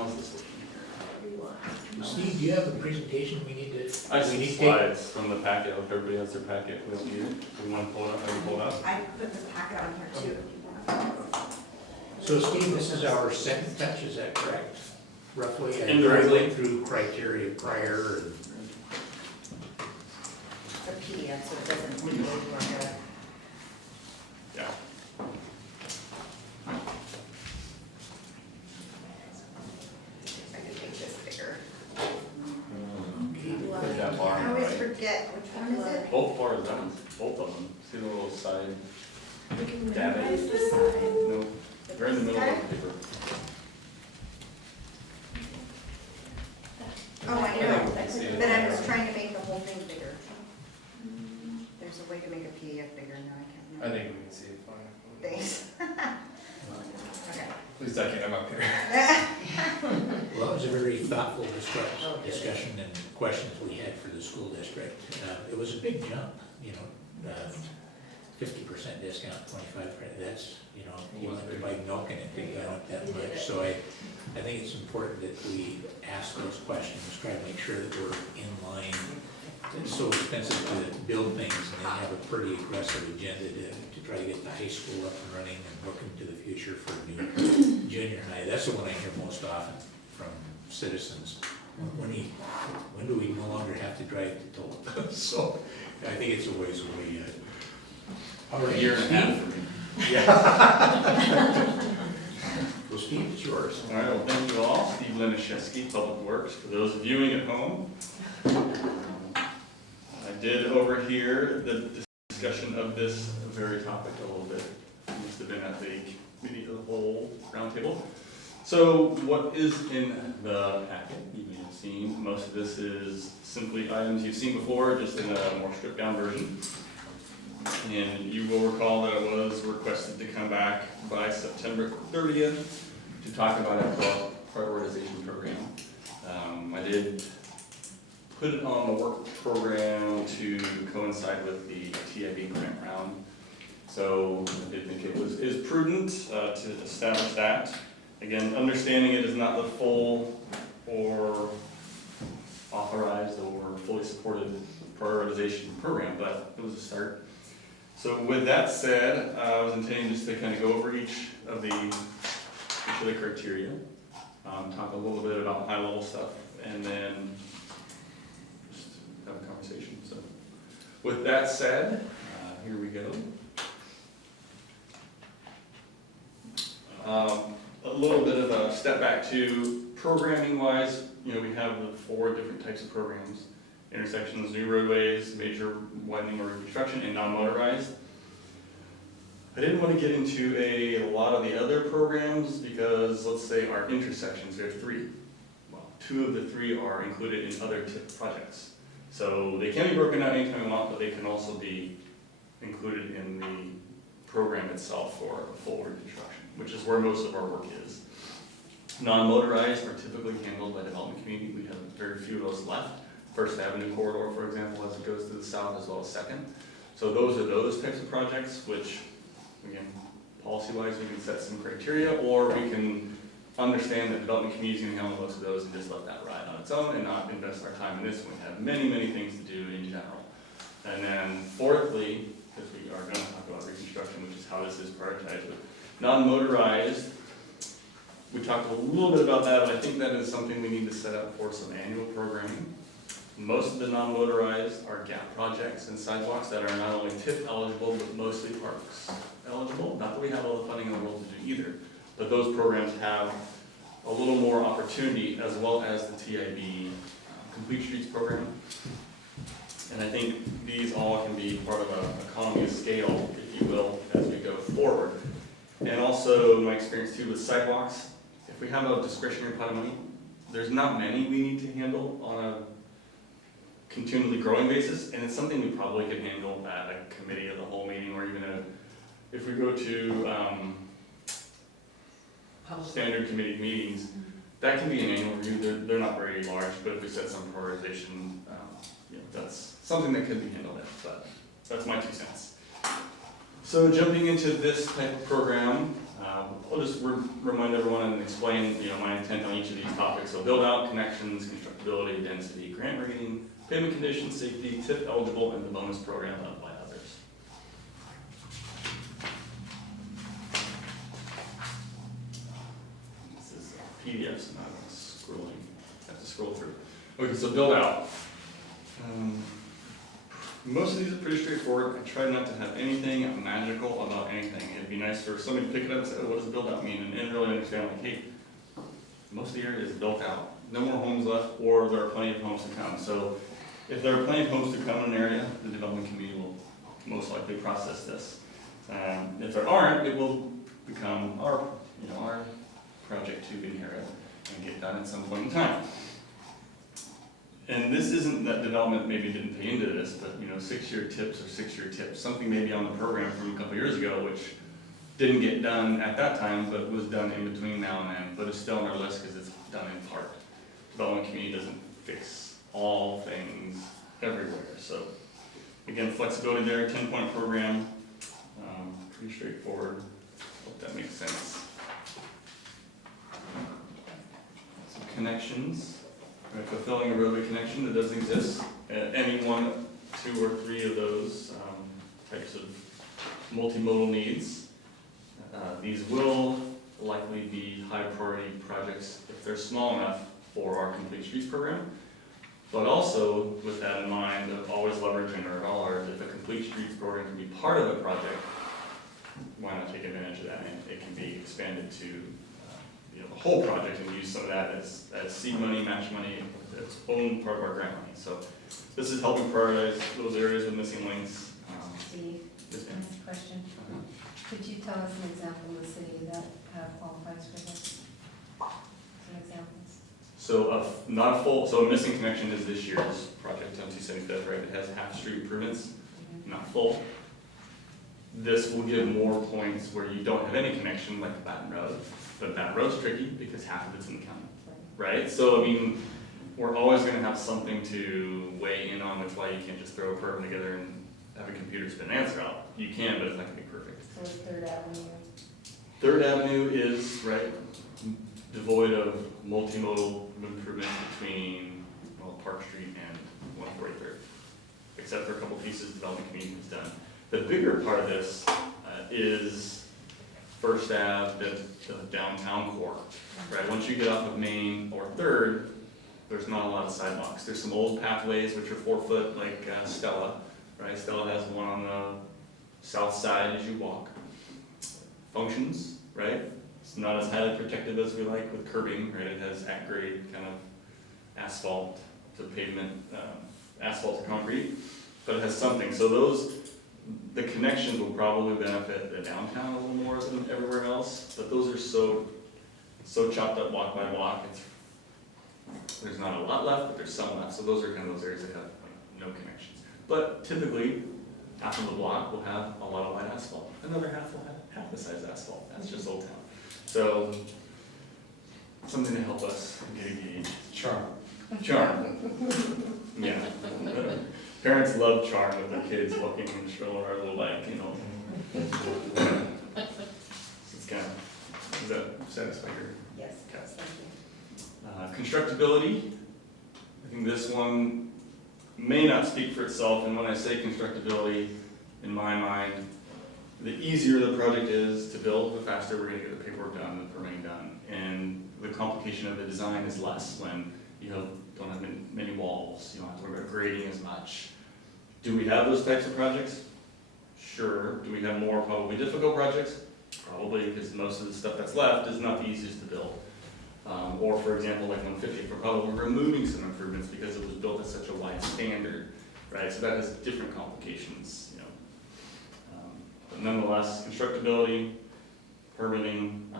Steve, do you have a presentation we need to? I have we some need to take? slides from the packet, if everybody has their packet, we don't need it, we want to pull it up, I can pull it up. I put the packet on here too. So Steve, this is our second touch, is that correct? Roughly, I Indirectly. went through criteria prior and The PDF, so it doesn't leak over. Yeah. I can make this bigger. Put that bar I on the always right. forget which one is it. Both bars, that one's, both of them, see the little side data? Minimize the side. No, they're in the middle of the paper. Oh, I I think know, we can see it. but I was trying to make the whole thing bigger. There's a way to make a PDF bigger, no, I can't I remember. think we can see it fine. Thanks. Okay. At least I can, I'm up here. well, it was a very thoughtful discussion and questions we had for the school district. It was a big jump, 50% discount, 25%, that's, you went to buy milk and it didn't go up that much. So I think it's important that we ask those questions, try to make sure that we're in line. It's so expensive to build things, and they have a pretty aggressive agenda to try to get the high school up and running and looking to the future for new junior high. That's the one I hear most often from citizens. When do we no longer have to drive to Tulsa? So I think it's a ways away yet. All right, A year and a half Steve? for me. Yeah. Well, Steve, it's yours. All right, well, thank you all. Steve Leniszewski, Public Works. For those viewing at home, I did overhear the discussion of this very topic a little bit. It must have been at the committee of the whole roundtable. So what is in the packet? You may have seen, most of this is simply items you've seen before, just in a more stripped down version. And you will recall that it was requested to come back by September 30th to talk about our prioritization program. I did put it on the work program to coincide with the TIB grant round. So I did think it is prudent to establish that. Again, understanding it is not the full or authorized or fully supported prioritization program, but it was a start. So with that said, I was intending just to kind of go over each of the criteria, talk a little bit about high-level stuff, and then just have a conversation. So with that said, here we go. A little bit of a step back to programming-wise, you know, we have the 4 different types of programs: intersections, new roadways, major widening or reconstruction, and non-motorized. I didn't want to get into a lot of the other programs because, let's say, our intersections, there are 3. Well, 2 of the 3 are included in other TIP projects. So they can be broken out anytime you want, but they can also be included in the program itself for a full reconstruction, which is where most of our work is. Non-motorized are typically handled by development community. We have very few of those left. First Avenue corridor, for example, as it goes to the south, as well as Second. So those are those types of projects, which, again, policy-wise, we can set some criteria, or we can understand that development community is going to handle most of those and just let that ride on its own and not invest our time in this when we have many, many things to do in general. And then fourthly, because we are going to talk about reconstruction, which is how this is prioritized, but non-motorized, we talked a little bit about that, but I think that is something we need to set up for some annual programming. Most of the non-motorized are gap projects and sidewalks that are not only TIP eligible, but mostly parks eligible. Not that we have all the funding in the world to do either, but those programs have a little more opportunity, as well as the TIB Complete Streets program. And I think these all can be part of an economy of scale, if you will, as we go forward. And also my experience too with sidewalks, if we have a discretionary pot of money, there's not many we need to handle on a continually growing basis, and it's something we probably could handle at a committee of the whole meeting, or even if we go to standard committee meetings, that can be an annual review. They're not very large, but if we set some prioritization, you know, that's something that could be handled. But that's my 2 cents. So jumping into this type of program, I'll just remind everyone and explain, you know, my intent on each of these topics. So build out, connections, constructability, density, grant rating, payment conditions, safety, TIP eligible, and the bonus program led by others. This is PDF, so not scrolling. I have to scroll through. Okay, so build out. Most of these are pretty straightforward. I try not to have anything magical about anything. It'd be nice for somebody to pick it up and say, oh, what does build out mean? And really understand, like, hey, most of the area is built out. No more homes left, or there are plenty of homes to come. So if there are plenty of homes to come in an area, the development committee will most likely process this. If there aren't, it will become our project to inherit and get done at some point in time. And this isn't that development maybe didn't pay into this, but, you know, 6-year TIPs or 6-year TIPs, something maybe on the program from a couple years ago, which didn't get done at that time, but was done in between now and then, but it's still on our list because it's done in part. Development community doesn't fix all things everywhere. So again, flexibility there, 10-point program, pretty straightforward. Hope that makes sense. Some connections. Fulfilling a roadway connection that doesn't exist. Any 1, 2, or 3 of those types of multimodal needs. These will likely be high priority projects if they're small enough for our Complete Streets program. But also, with that in mind, of always leveraging our dollars, if a Complete Streets program can be part of a project, why not take advantage of that? And it can be expanded to the whole project and use some of that as seed money, match money, its own part of our grant money. So this is helping prioritize those areas with missing links. Steve, Yes, ma'am. next question. Could you tell us an example of a city that qualifies for this? Some examples. So not a full, so a missing connection is this year's project on 275th, right? It has half street improvements, not full. This will give more points where you don't have any connection, like Baton Road. But Baton Road's tricky because half of it's in the county, right? So I mean, we're always going to have something to weigh in on, which is why you can't just throw a program together and have a computer spit an answer out. You can, but it's not going to be perfect. So it's 3rd Avenue. 3rd Avenue is, right, devoid of multimodal improvement between Park Street and 143rd, except for a couple pieces development community has done. The bigger part of this is First Ave, the downtown core, right? Once you get off of Main or Third, there's not a lot of sidewalks. There's some old pathways which are 4 foot, like Stella, right? Stella has one on the south side as you walk. Functions, right? It's not as highly protected as we like with curbing, right? It has at grade kind of asphalt to pavement, asphalt to concrete, but it has something. So the connections will probably benefit the downtown a little more than everywhere else, but those are so chopped up walk by walk. There's not a lot left, but there's some left. So those are kind of those areas that have no connections. But typically, half of the block will have a lot of white asphalt. Another half will have half the size asphalt. That's just Old Town. So something to help us get engaged. Charm. Yeah. Parents love charm with their kids walking in the stroller or a little bike, you know. It's kind of, does that satisfy your? Yes, Okay. thank you. Constructability, I think this one may not speak for itself, and when I say constructability, in my mind, the easier the project is to build, the faster we're gonna get the paperwork done, the permitting done, and the complication of the design is less when you don't have many walls, you don't have to worry about grading as much. Do we have those types of projects? Sure. Do we have more probably difficult projects? Probably, because most of the stuff that's left is not the easiest to build. Or for example, like 150, we're probably removing some improvements because it was built at such a wide standard, right? So that has different complications, you know. But nonetheless, constructability, permitting,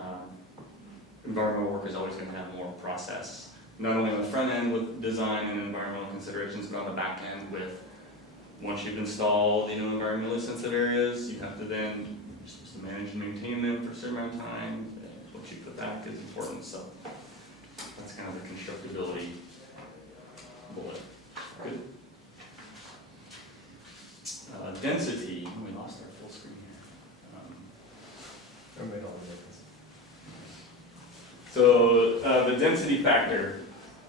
environmental work is always going to have more process. Not only on the front end with design and environmental considerations, but on the back end with, once you've installed, environmentally sensitive areas, you have to then, you're supposed to manage and maintain them for a certain amount of time. What you put back is important, so that's kind of the constructability bullet. Good. Density, we lost our full screen here. I made all the difference. So the density factor,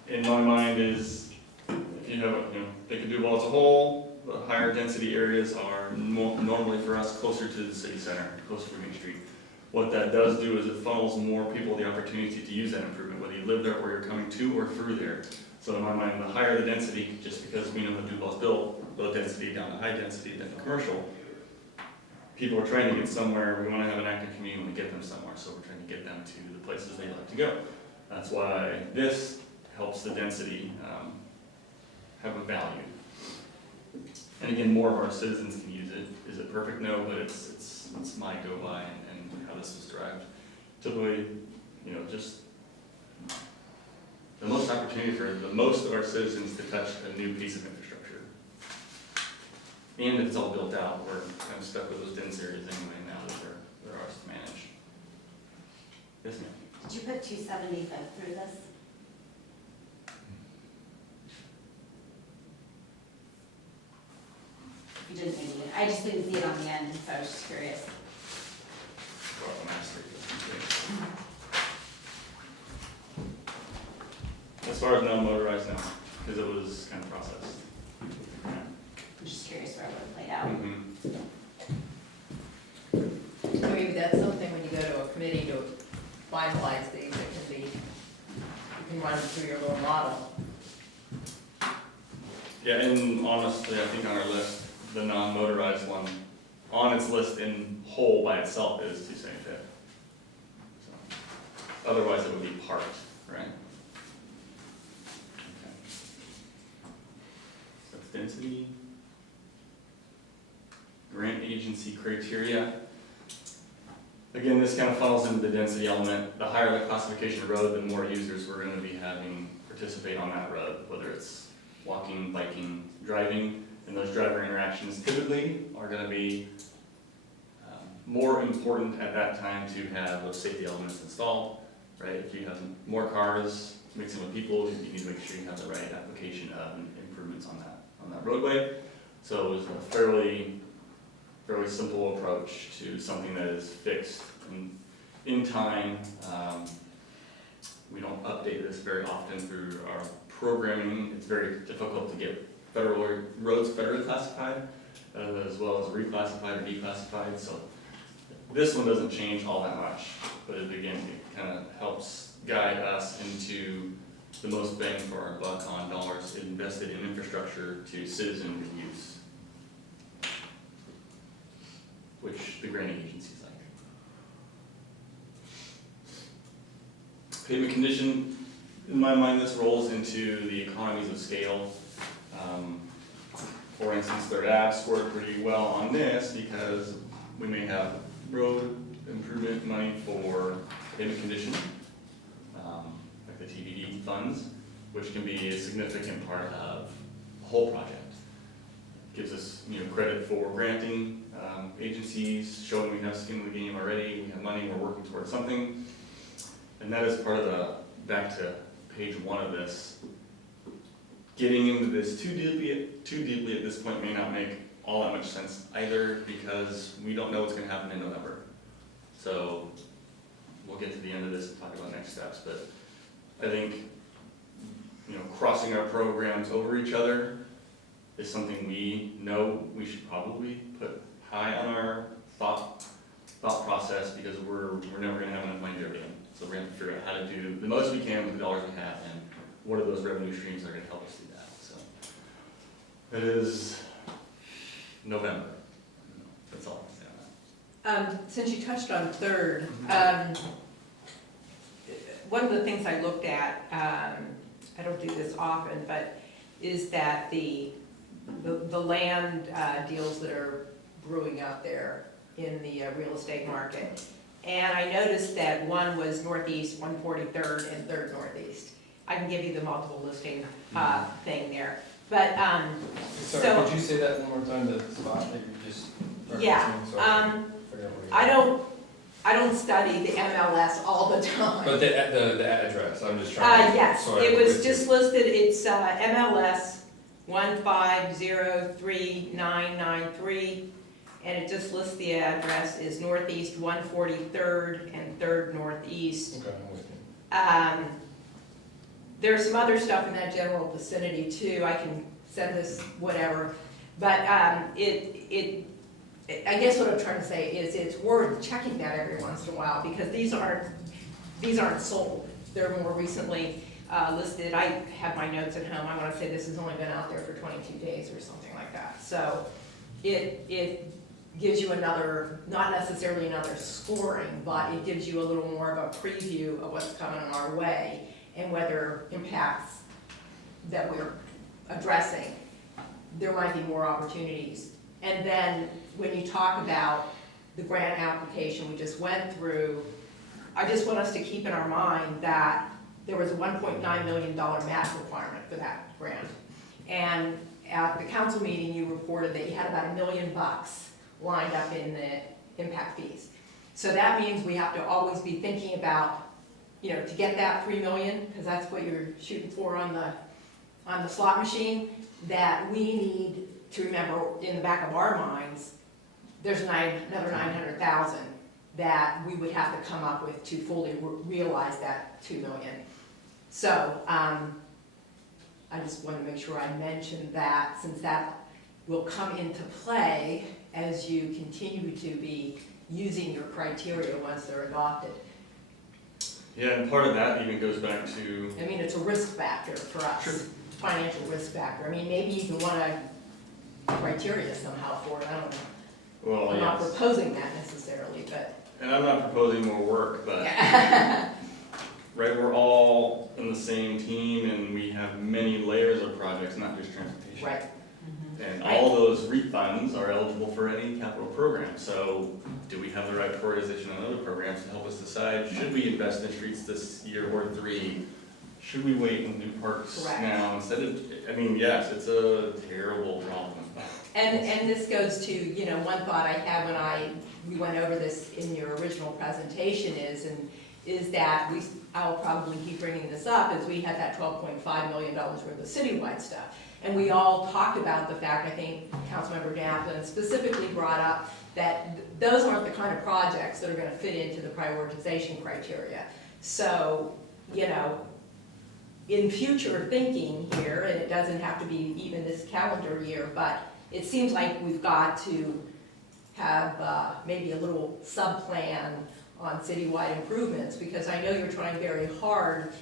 in my mind, is if you have, they could do well as a whole. The higher density areas are normally for us closer to the city center, closer to Main Street. What that does do is it funnels more people the opportunity to use that improvement, whether you live there or you're coming to or through there. So in my mind, the higher the density, just because we know the Duval's built, low density down to high density, then commercial, people are trying to get somewhere. We want to have an active community and get them somewhere, so we're trying to get them to the places they like to go. That's why this helps the density have a value. And again, more of our citizens can use it. Is it perfect? No, but it's my go by and how this was derived. Typically, just the most opportunity for the most of our citizens to touch a new piece of infrastructure. And if it's all built out, we're kind of stuck with those dense areas anyway now that they're ours to manage. Yes, ma'am? Did you put 275 through this? You didn't maybe, I just didn't see it on the end, so I was just curious. As far as non-motorized now, because it was kind of processed. I'm just curious where it would have played out. Mm-hmm. So maybe that's something when you go to a committee to finalize these, it can be, you can run through your little model. Yeah, and honestly, I think on our list, the non-motorized one, on its list in whole by itself is 275. So, otherwise it would be parked, right? Okay. So that's density. Grant agency criteria. Again, this kind of falls into the density element. The higher the classification road, the more users we're going to be having participate on that road, whether it's walking, biking, driving, and those driver interactions typically are going to be more important at that time to have those safety elements installed, right? If you have more cars mixing with people, you need to make sure you have the right application of improvements on that roadway. So it was a fairly simple approach to something that is fixed and in time. We don't update this very often through our programming. It's very difficult to get federal roads federally classified. as well as reclassified or declassified, so this one doesn't change all that much, but it kind of helps guide us into the most bang for our buck on dollars invested in infrastructure to citizen use, which the granting agencies like. Pavement condition, in my mind, this rolls into the economies of scale. For instance, Third Ave scored pretty well on this because we may have road improvement money for pavement condition, like the TBD funds, which can be a significant part of the whole project. Gives us, credit for granting agencies, showing we have skin in the game already, we have money, we're working towards something. And that is part of back to page 1 of this. Getting into this too deeply at this point may not make all that much sense either, because we don't know what's gonna happen in November. So we'll get to the end of this and talk about next steps, but I think, crossing our programs over each other is something we know we should probably put high on our thought process, because we're never gonna have enough money to do everything. So we're gonna have to figure out how to do the most we can with the dollars we have, and what are those revenue streams that are gonna help us do that. So it is November. That's all I can say on that. Since you touched on Third, one of the things I looked at, I don't do this often, but is that the land deals that are brewing out there in the real estate market. And I noticed that one was Northeast 143rd and 3rd Northeast. I can give you the multiple listing thing there. But, Sorry, could you say that one more time, the spot that you just referencing? Yeah, So I can figure out where I you are. don't study the MLS all the time. But the address, I'm just trying to. Yes, so I it can was with just you. listed, it's MLS 1503993, and it just lists the address is Northeast 143rd and 3rd Northeast. Okay, I'm with you. There's some other stuff in that general vicinity too, I can send this, whatever, but I guess what I'm trying to say is it's worth checking that every once in a while, because these aren't sold. They're more recently listed. I have my notes at home, I wanna say this has only been out there for 22 days or something like that. So it gives you another, not necessarily another scoring, but it gives you a little more of a preview of what's coming our way and whether impacts that we're addressing, there might be more opportunities. And then when you talk about the grant application we just went through, I just want us to keep in our mind that there was a $1.9 million match requirement for that grant. And at the council meeting, you reported that you had about $1 million lined up in the impact fees. So that means we have to always be thinking about, to get that $3 million, because that's what you're shooting for on the slot machine, that we need to remember in the back of our minds, there's another 900,000 that we would have to come up with to fully realize that $2 million. So I just want to make sure I mention that, since that will come into play as you continue to be using your criteria once they're adopted. Yeah, and part of that even goes back to, I mean, it's a risk factor for us. Sure. Financial risk factor. I mean, maybe you can want a criteria somehow for it, I don't know. well, I'm not yes. proposing that necessarily, but. And I'm not proposing more work, but, right, we're all in the same team and we have many layers of projects, not just transportation. Right. And all those REAP funds are eligible for any capital program. So do we have the right prioritization on other programs to help us decide, should we invest in streets this year or 3? Should we wait and do parks Correct. now instead of, yes, it's a terrible problem. And this goes to, one thought I had when we went over this in your original presentation is that I'll probably keep bringing this up, is we had that $12.5 million worth of citywide stuff. And we all talked about the fact, I think Councilmember Naplin specifically brought up that those aren't the kind of projects that are gonna fit into the prioritization criteria. So, in future thinking here, and it doesn't have to be even this calendar year, but it seems like we've got to have maybe a little sub-plan on citywide improvements, because I know you're trying very hard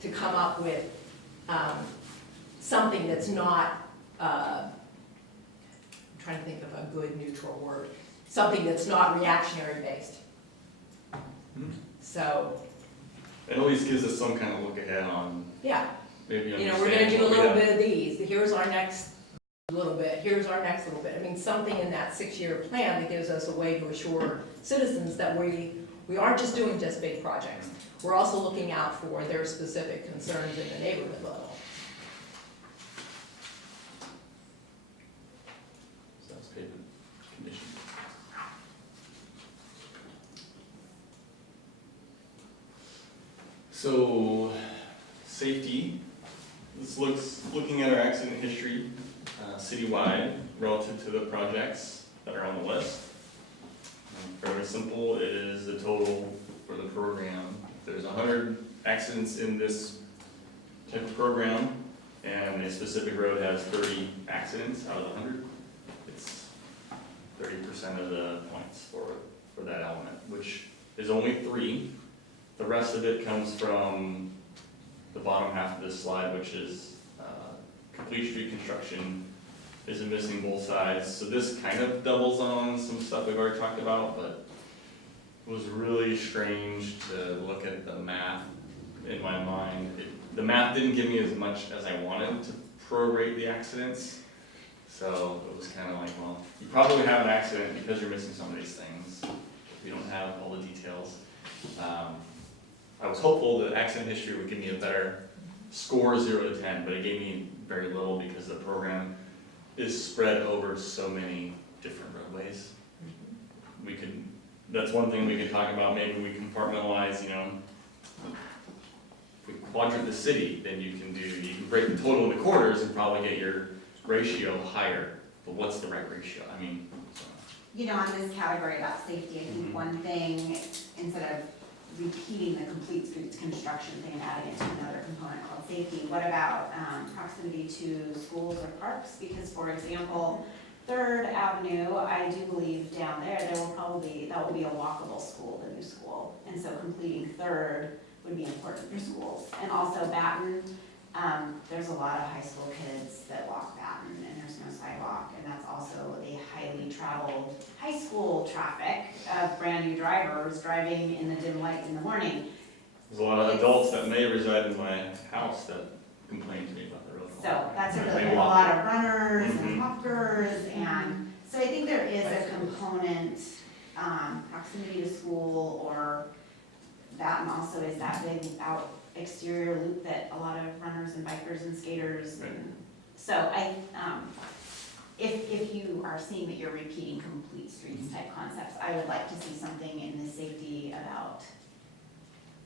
to come up with something that's not, I'm trying to think of a good neutral word, something that's not reactionary based. So, It at least gives us some kind of look ahead on yeah, maybe you know, understand we're gonna do a what we little have. bit of these, here's our next little bit, here's our next little bit. I mean, something in that 6-year plan that gives us a way to assure citizens that we aren't just doing just big projects. We're also looking out for their specific concerns in the neighborhood level. So that's pavement condition. So, safety, looking at our accident history citywide relative to the projects that are on the list. Fairly simple, it is the total for the program. If there's 100 accidents in this type of program, and a specific road has 30 accidents out of the 100, it's 30% of the points for that element, which is only 3. The rest of it comes from the bottom half of this slide, which is complete street construction is missing both sides. So this kind of doubles on some stuff we've already talked about, but it was really strange to look at the math in my mind. The math didn't give me as much as I wanted to prorate the accidents. So it was kind of like, well, you probably have an accident because you're missing some of these things. You don't have all the details. I was hopeful that accident history would give me a better score 0 to 10, but it gave me very little because the program is spread over so many different roadways. That's one thing we could talk about, maybe we compartmentalize, you know, if we quadrant the city, then you can break the total into quarters and probably get your ratio higher, but what's the right ratio? I mean, so. You know, on this category about safety, I think one thing, instead of repeating the complete streets construction thing and adding it to another component called safety, what about proximity to schools or parks? Because, for example, 3rd Avenue, I do believe down there that will be a walkable school, the new school. And so completing 3rd would be important for schools. And also Baton, there's a lot of high school kids that walk Baton, and there's no sidewalk, and that's also a highly traveled high school traffic of brand new drivers driving in the dim light in the morning. There's a lot of adults that may reside in my house that complain to me about the road. So that's a They really, a walk. lot of runners Mhm. and walkers, and so I think there is a component, proximity to school, or Baton also is that big out exterior loop that a lot of runners and bikers and skaters, Right. and so if you are seeing that you're repeating complete streets type concepts, I would like to see something in the safety about,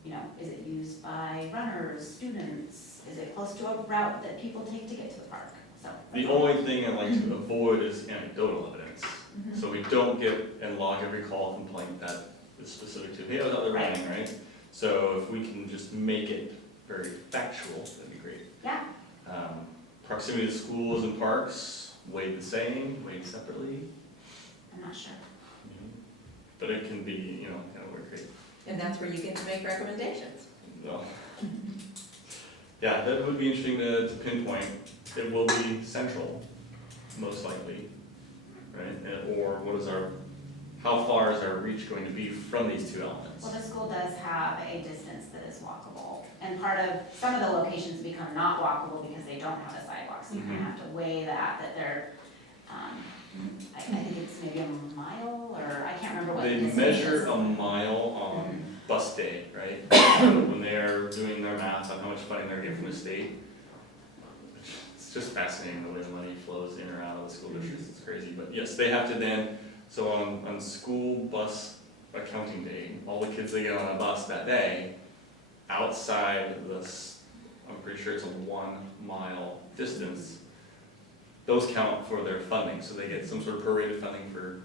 you know, is it used by runners, students, is it close to a route that people take to get to the park, so. The only thing I like to avoid is anecdotal evidence. Mhm. So we don't get and log every call complaint that is specific to, hey, I was out there running, right? So if we can just make it very factual, that'd be great. Yeah. Proximity to schools and parks, weighed the same, weighed separately. I'm not sure. But it can be, you know, kind of work great. And that's where you get to make recommendations. No. Yeah, that would be interesting to pinpoint. It will be central, most likely, right? Or how far is our reach going to be from these two elements? Well, the school does have a distance that is walkable, and some of the locations become not walkable because they don't have a sidewalk, so you kind of have to weigh that they're, I think it's maybe a mile, or I can't remember what. They the distance measure is. a mile on bus day, right? When they're doing their math on how much funding they're getting from the state. It's just fascinating the way the money flows in or out of the school districts, it's crazy. But yes, they have to then, so on school bus accounting day, all the kids that get on a bus that day, outside this, I'm pretty sure it's a 1 mile distance, those count for their funding, so they get some sort of prorated funding for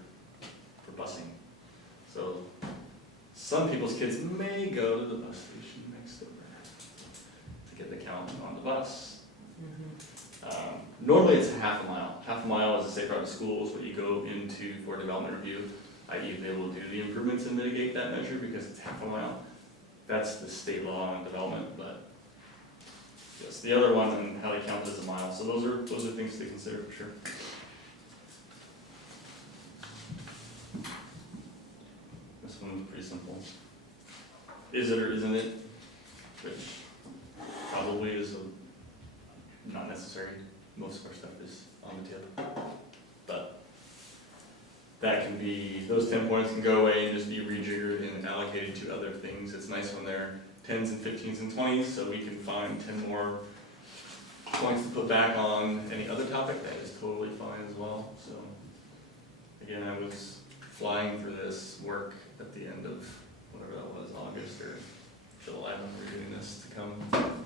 busing. So some people's kids may go to the bus station next door to get the count on the bus. Normally it's half a mile. Half a mile is a safe route to school is what you go into for development review, i.e. be able to do the improvements and mitigate that measure because it's half a mile. That's the state law on development, but yes, the other one and how they count as a mile. So those are things to consider for sure. This one's pretty simple. Is it or isn't it? Which probably is not necessary. Most of our stuff is on the tip. But that can be, those 10 points can go away and just be rejiggered and allocated to other things. It's nice when they're 10s and 15s and 20s, so we can find 10 more points to put back on any other topic. That is totally fine as well. So again, I was flying for this work at the end of whatever that was, August or July when we were doing this to come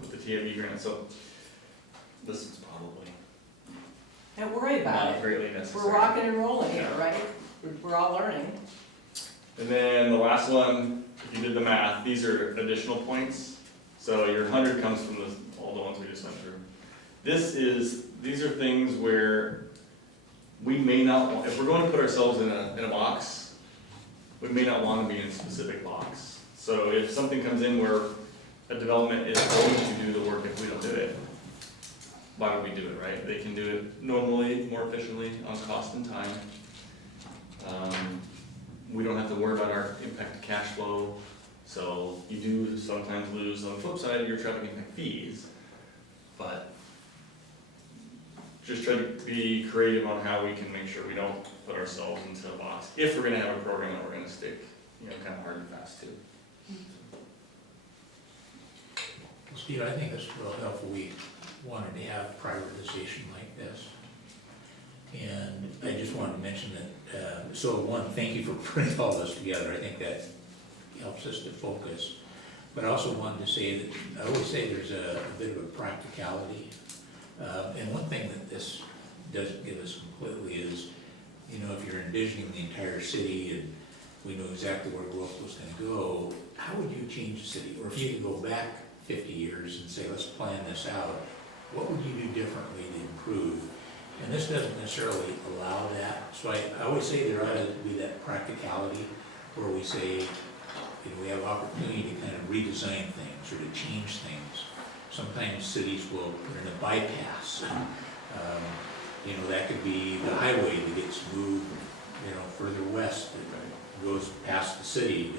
with the TIB grant. So this is probably Don't worry about not it. greatly necessary. We're rocking and rolling here, Yeah. right? We're all learning. And then the last one, if you did the math, these are additional points. So your 100 comes from all the ones we just went through. These are things where we may not want, if we're going to put ourselves in a box, we may not want to be in a specific box. So if something comes in where a development is going to do the work if we don't do it, why would we do it, right? They can do it normally, more efficiently, on cost and time. We don't have to worry about our impact to cash flow. So you do sometimes lose, on the flip side, your traffic impact fees. But just try to be creative on how we can make sure we don't put ourselves into a box. If we're gonna have a program that we're gonna stick, kind of hard and fast to. Well, Steve, I think it's real helpful. We wanted to have prioritization like this. And I just wanted to mention that, so one, thank you for putting all this together. I think that helps us to focus. But I also wanted to say that, I always say there's a bit of a practicality. And one thing that this doesn't give us completely is, if you're envisioning the entire city and we know exactly where growth was gonna go, how would you change the city? Or if you could go back 50 years and say, let's plan this out, what would you do differently to improve? And this doesn't necessarily allow that. So I always say there ought to be that practicality where we say, we have opportunity to kind of redesign things or to change things. Sometimes cities will put in a bypass. That could be the highway that gets moved, further west, that goes past the city.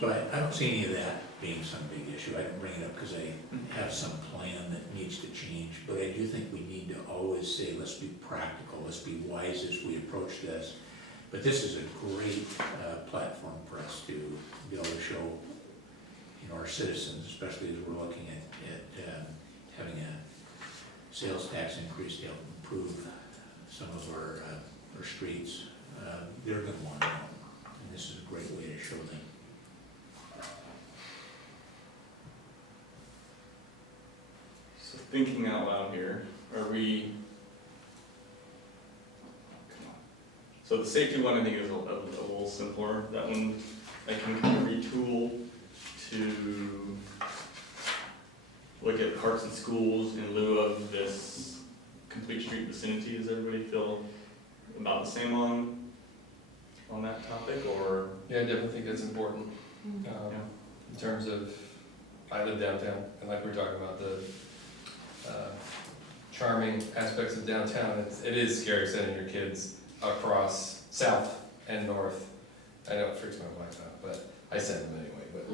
So I don't see any of that being some big issue. I didn't bring it up because I have some plan that needs to change, but I do think we need to always say, let's be practical, let's be wise as we approach this. But this is a great platform for us to be able to show, our citizens, especially as we're looking at having a sales tax increase to help improve some of our streets. They're going to want to know, and this is a great way to show them. So thinking out loud here, are we, come on. So the safety one I think is a little simpler. That one I can kind of retool to look at parks and schools in lieu of this complete street vicinity. Does everybody feel about the same on that topic, or? Yeah, I definitely think that's important. In terms of, I live downtown, and like we were talking about the charming aspects of downtown, it is scary sending your kids across south and north. I know it freaks my wife out, but I send them anyway. But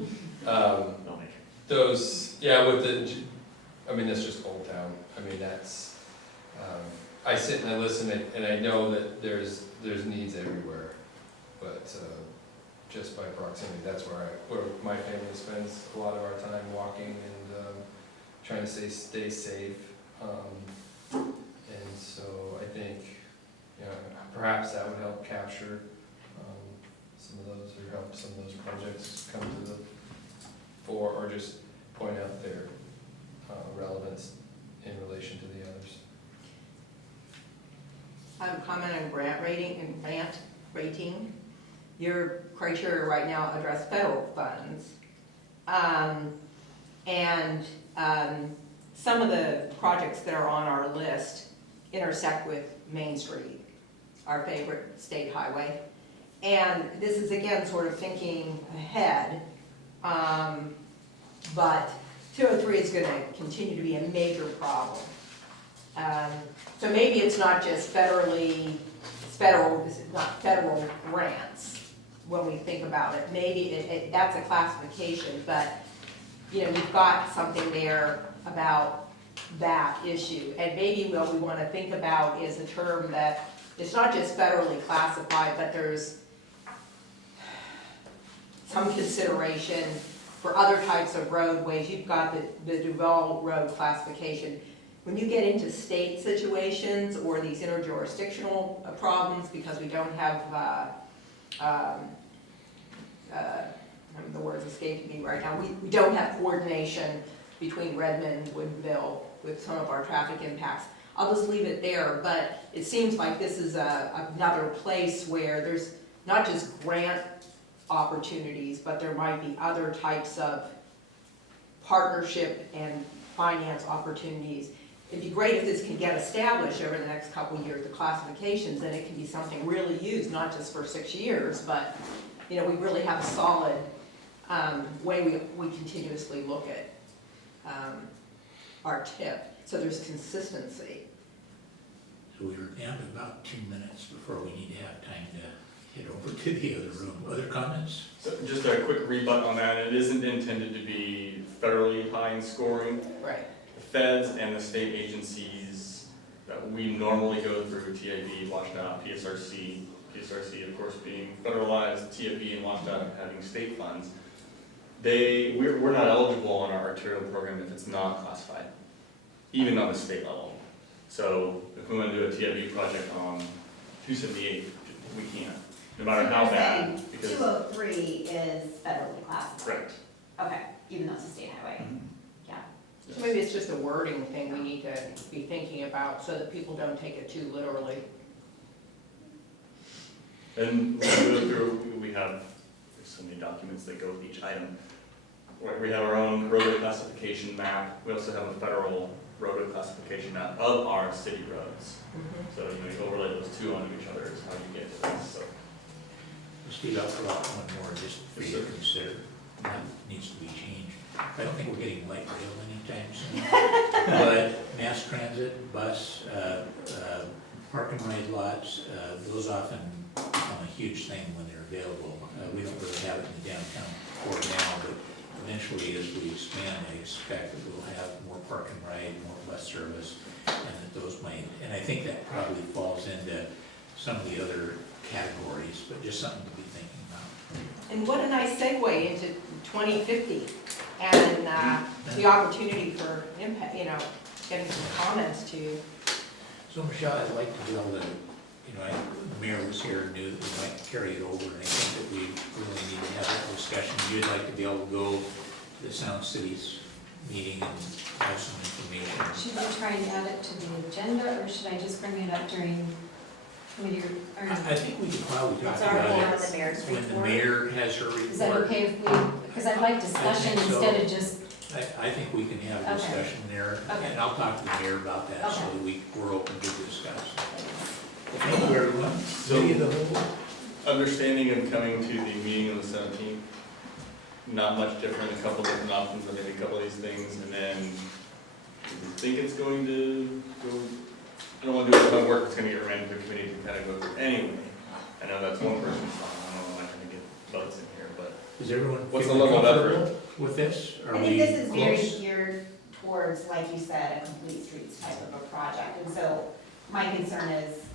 those, that's just Old Town. That's, I sit and I listen and I know that there's needs everywhere, but just by proximity, that's where my family spends a lot of our time walking and trying to stay safe. And so I think, perhaps that would help capture some of those, or help some of those projects come to the fore, or just point out their relevance in relation to the others. I have a comment on grant rating. Your criteria right now address federal funds. some of the projects that are on our list intersect with Main Street, our favorite state highway. And this is again sort of thinking ahead, but 203 is gonna continue to be a major problem. So maybe it's not just federal grants when we think about it. Maybe that's a classification, but, you know, we've got something there about that issue. And maybe what we wanna think about is a term that it's not just federally classified, but there's some consideration for other types of roadways. You've got the Duval Road classification. When you get into state situations or these interjurisdictional problems, because we don't have, the word's escaping me right now, we don't have coordination between Redmond, Woodville with some of our traffic impacts. I'll just leave it there, but it seems like this is another place where there's not just grant opportunities, but there might be other types of partnership and finance opportunities. It'd be great if this can get established over the next couple of years, the classifications, and it can be something really used, not just for 6 years, but, you know, we really have a solid way we continuously look at our TIP, so there's consistency. So we were down to about 2 minutes before we need to have time to head over to the other room. Other comments? So just a quick rebut on that, it isn't intended to be federally high in scoring. Right. The feds and the state agencies that we normally go through, TIB, WashDOT, PSRC of course being federalized, TIB and WashDOT having state funds, we're not eligible on our arterial program if it's not classified, even on the state level. So if we want to do a TIB project on 278, we can't, no matter how bad. Because 203 is federally classified. Correct. Okay, even though it's a state highway. Yeah. So maybe it's just a wording thing we need to be thinking about so that people don't take it too literally. And when we go through, we have there's so many documents that go with each item. We have our own roadway classification map. We also have a federal roadway classification map of our city roads. So you overlay those two onto each other is how you get to this. So. Steve, I'll throw out one more just for you to consider. That needs to be changed. I don't think we're getting light rail anytime soon. But mass transit, bus, park and ride lots, those often become a huge thing when they're available. We don't really have it in the downtown core now, but eventually as we expand, I expect that we'll have more park and ride, more bus service, and that those might, and I think that probably falls into some of the other categories, but just something to be thinking about. And what a nice segue into 2050 and the opportunity for impact, you know, getting some comments to. So Michelle, I'd like to be able to, the mayor was here, knew that we might carry it over, and I think that we really need to have that discussion. You'd like to be able to go to the Sound Cities meeting and have some information. Should we try and add it to the agenda, or should I just bring it up during committee, or? I think we could probably talk It's already about on the mayor's it when the report. mayor has her report. Is that okay if we, because I'd like discussion I think so. instead of just, I think we can have a Okay. discussion there, Okay. and I'll talk to the mayor about that, so Okay. that we're open to discuss. Thank you, everyone. So- Committee of the whole. Understanding and coming to the meeting on the 17th, not much different, a couple different options, I think a couple of these things, and then we think it's going to go, I don't want to do a ton of work, it's going to get ran to the committee to kind of go through anyway. I know that's one person's thought, I don't know if I'm going to get votes in here, but Is everyone What's the feeling level of effort? comfortable with this? Are I think we this is very close? geared towards, like you said, a complete streets type of a project. And so my concern is,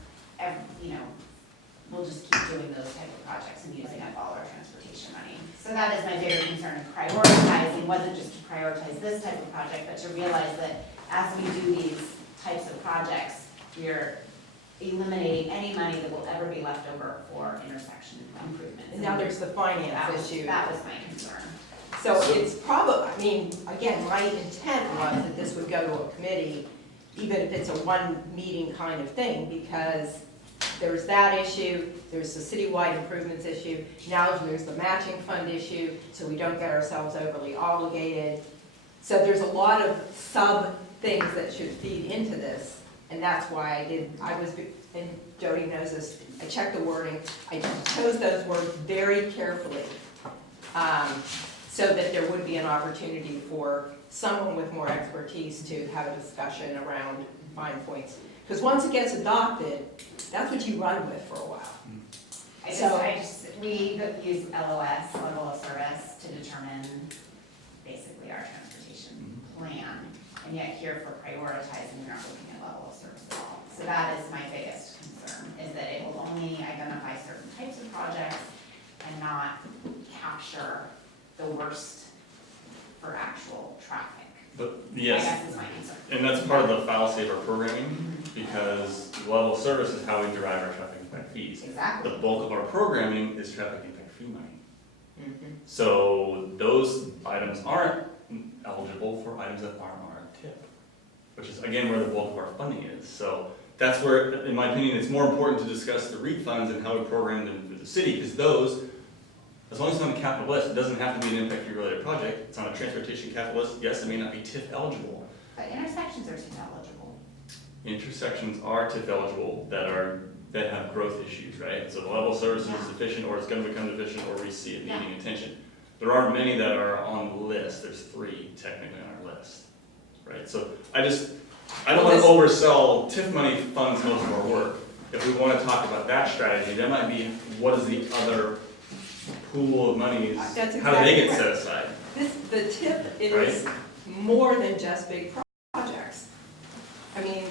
we'll just keep doing those type of projects and using up all our transportation money. So that is my bigger concern, prioritizing, wasn't just to prioritize this type of project, but to realize that as we do these types of projects, we're eliminating any money that will ever be left over for intersection improvements. And now there's the finance issue. That was my concern. So it's probably, I mean, again, my intent was that this would go to a committee, even if it's a one meeting kind of thing, because there's that issue, there's the citywide improvements issue, now there's the matching fund issue, so we don't get ourselves overly obligated. So there's a lot of sub things that should feed into this, and that's why and Jody knows this, I checked the wording, I chose those words very carefully, so that there would be an opportunity for someone with more expertise to have a discussion around fine points. Because once it gets adopted, that's what you run with for a while. We use LOS, level of service, to determine basically our transportation plan. And yet here for prioritizing, we're not looking at level of service at all. So that is my biggest concern, is that it will only identify certain types of projects and not capture the worst for actual traffic. But I yes, guess is my concern. and that's part of the fallacy of our programming, because level of service is how we derive our traffic impact fees. Exactly. The bulk of our programming is traffic impact fee money. Mhm. So those items aren't eligible for items that aren't on our tip, which is again where the bulk of our funding is. So that's where, in my opinion, it's more important to discuss the REAP funds and how we program them through the city, because those, as long as it's on the capital list, it doesn't have to be an impact fee related project. It's on a transportation capital list. Yes, it may not be TIF eligible. But intersections are TIF eligible. Intersections are TIF eligible that have growth issues, right? So the level of service is deficient, or it's gonna become deficient, or we see it needing attention. There aren't many that are on the list. There's 3 technically on our list, right? So I don't wanna oversell TIF money funds most of our work. If we wanna talk about that strategy, that might be, what is the other pool of monies? That's How do they get exactly set aside? The tip is more than just big projects. I mean,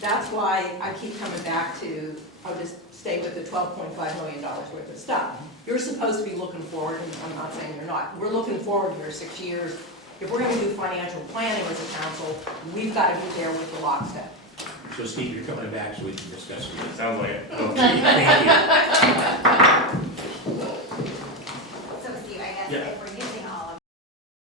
that's why I keep coming back to, I'll just stay with the $12.5 million worth of stuff. You're supposed to be looking forward, and I'm not saying you're not, we're looking forward here 6 years. If we're gonna do financial planning as a council, we've gotta be there with the lockstep. So Steve, you're coming back so we can discuss it. Sounds like it. Okay, thank you.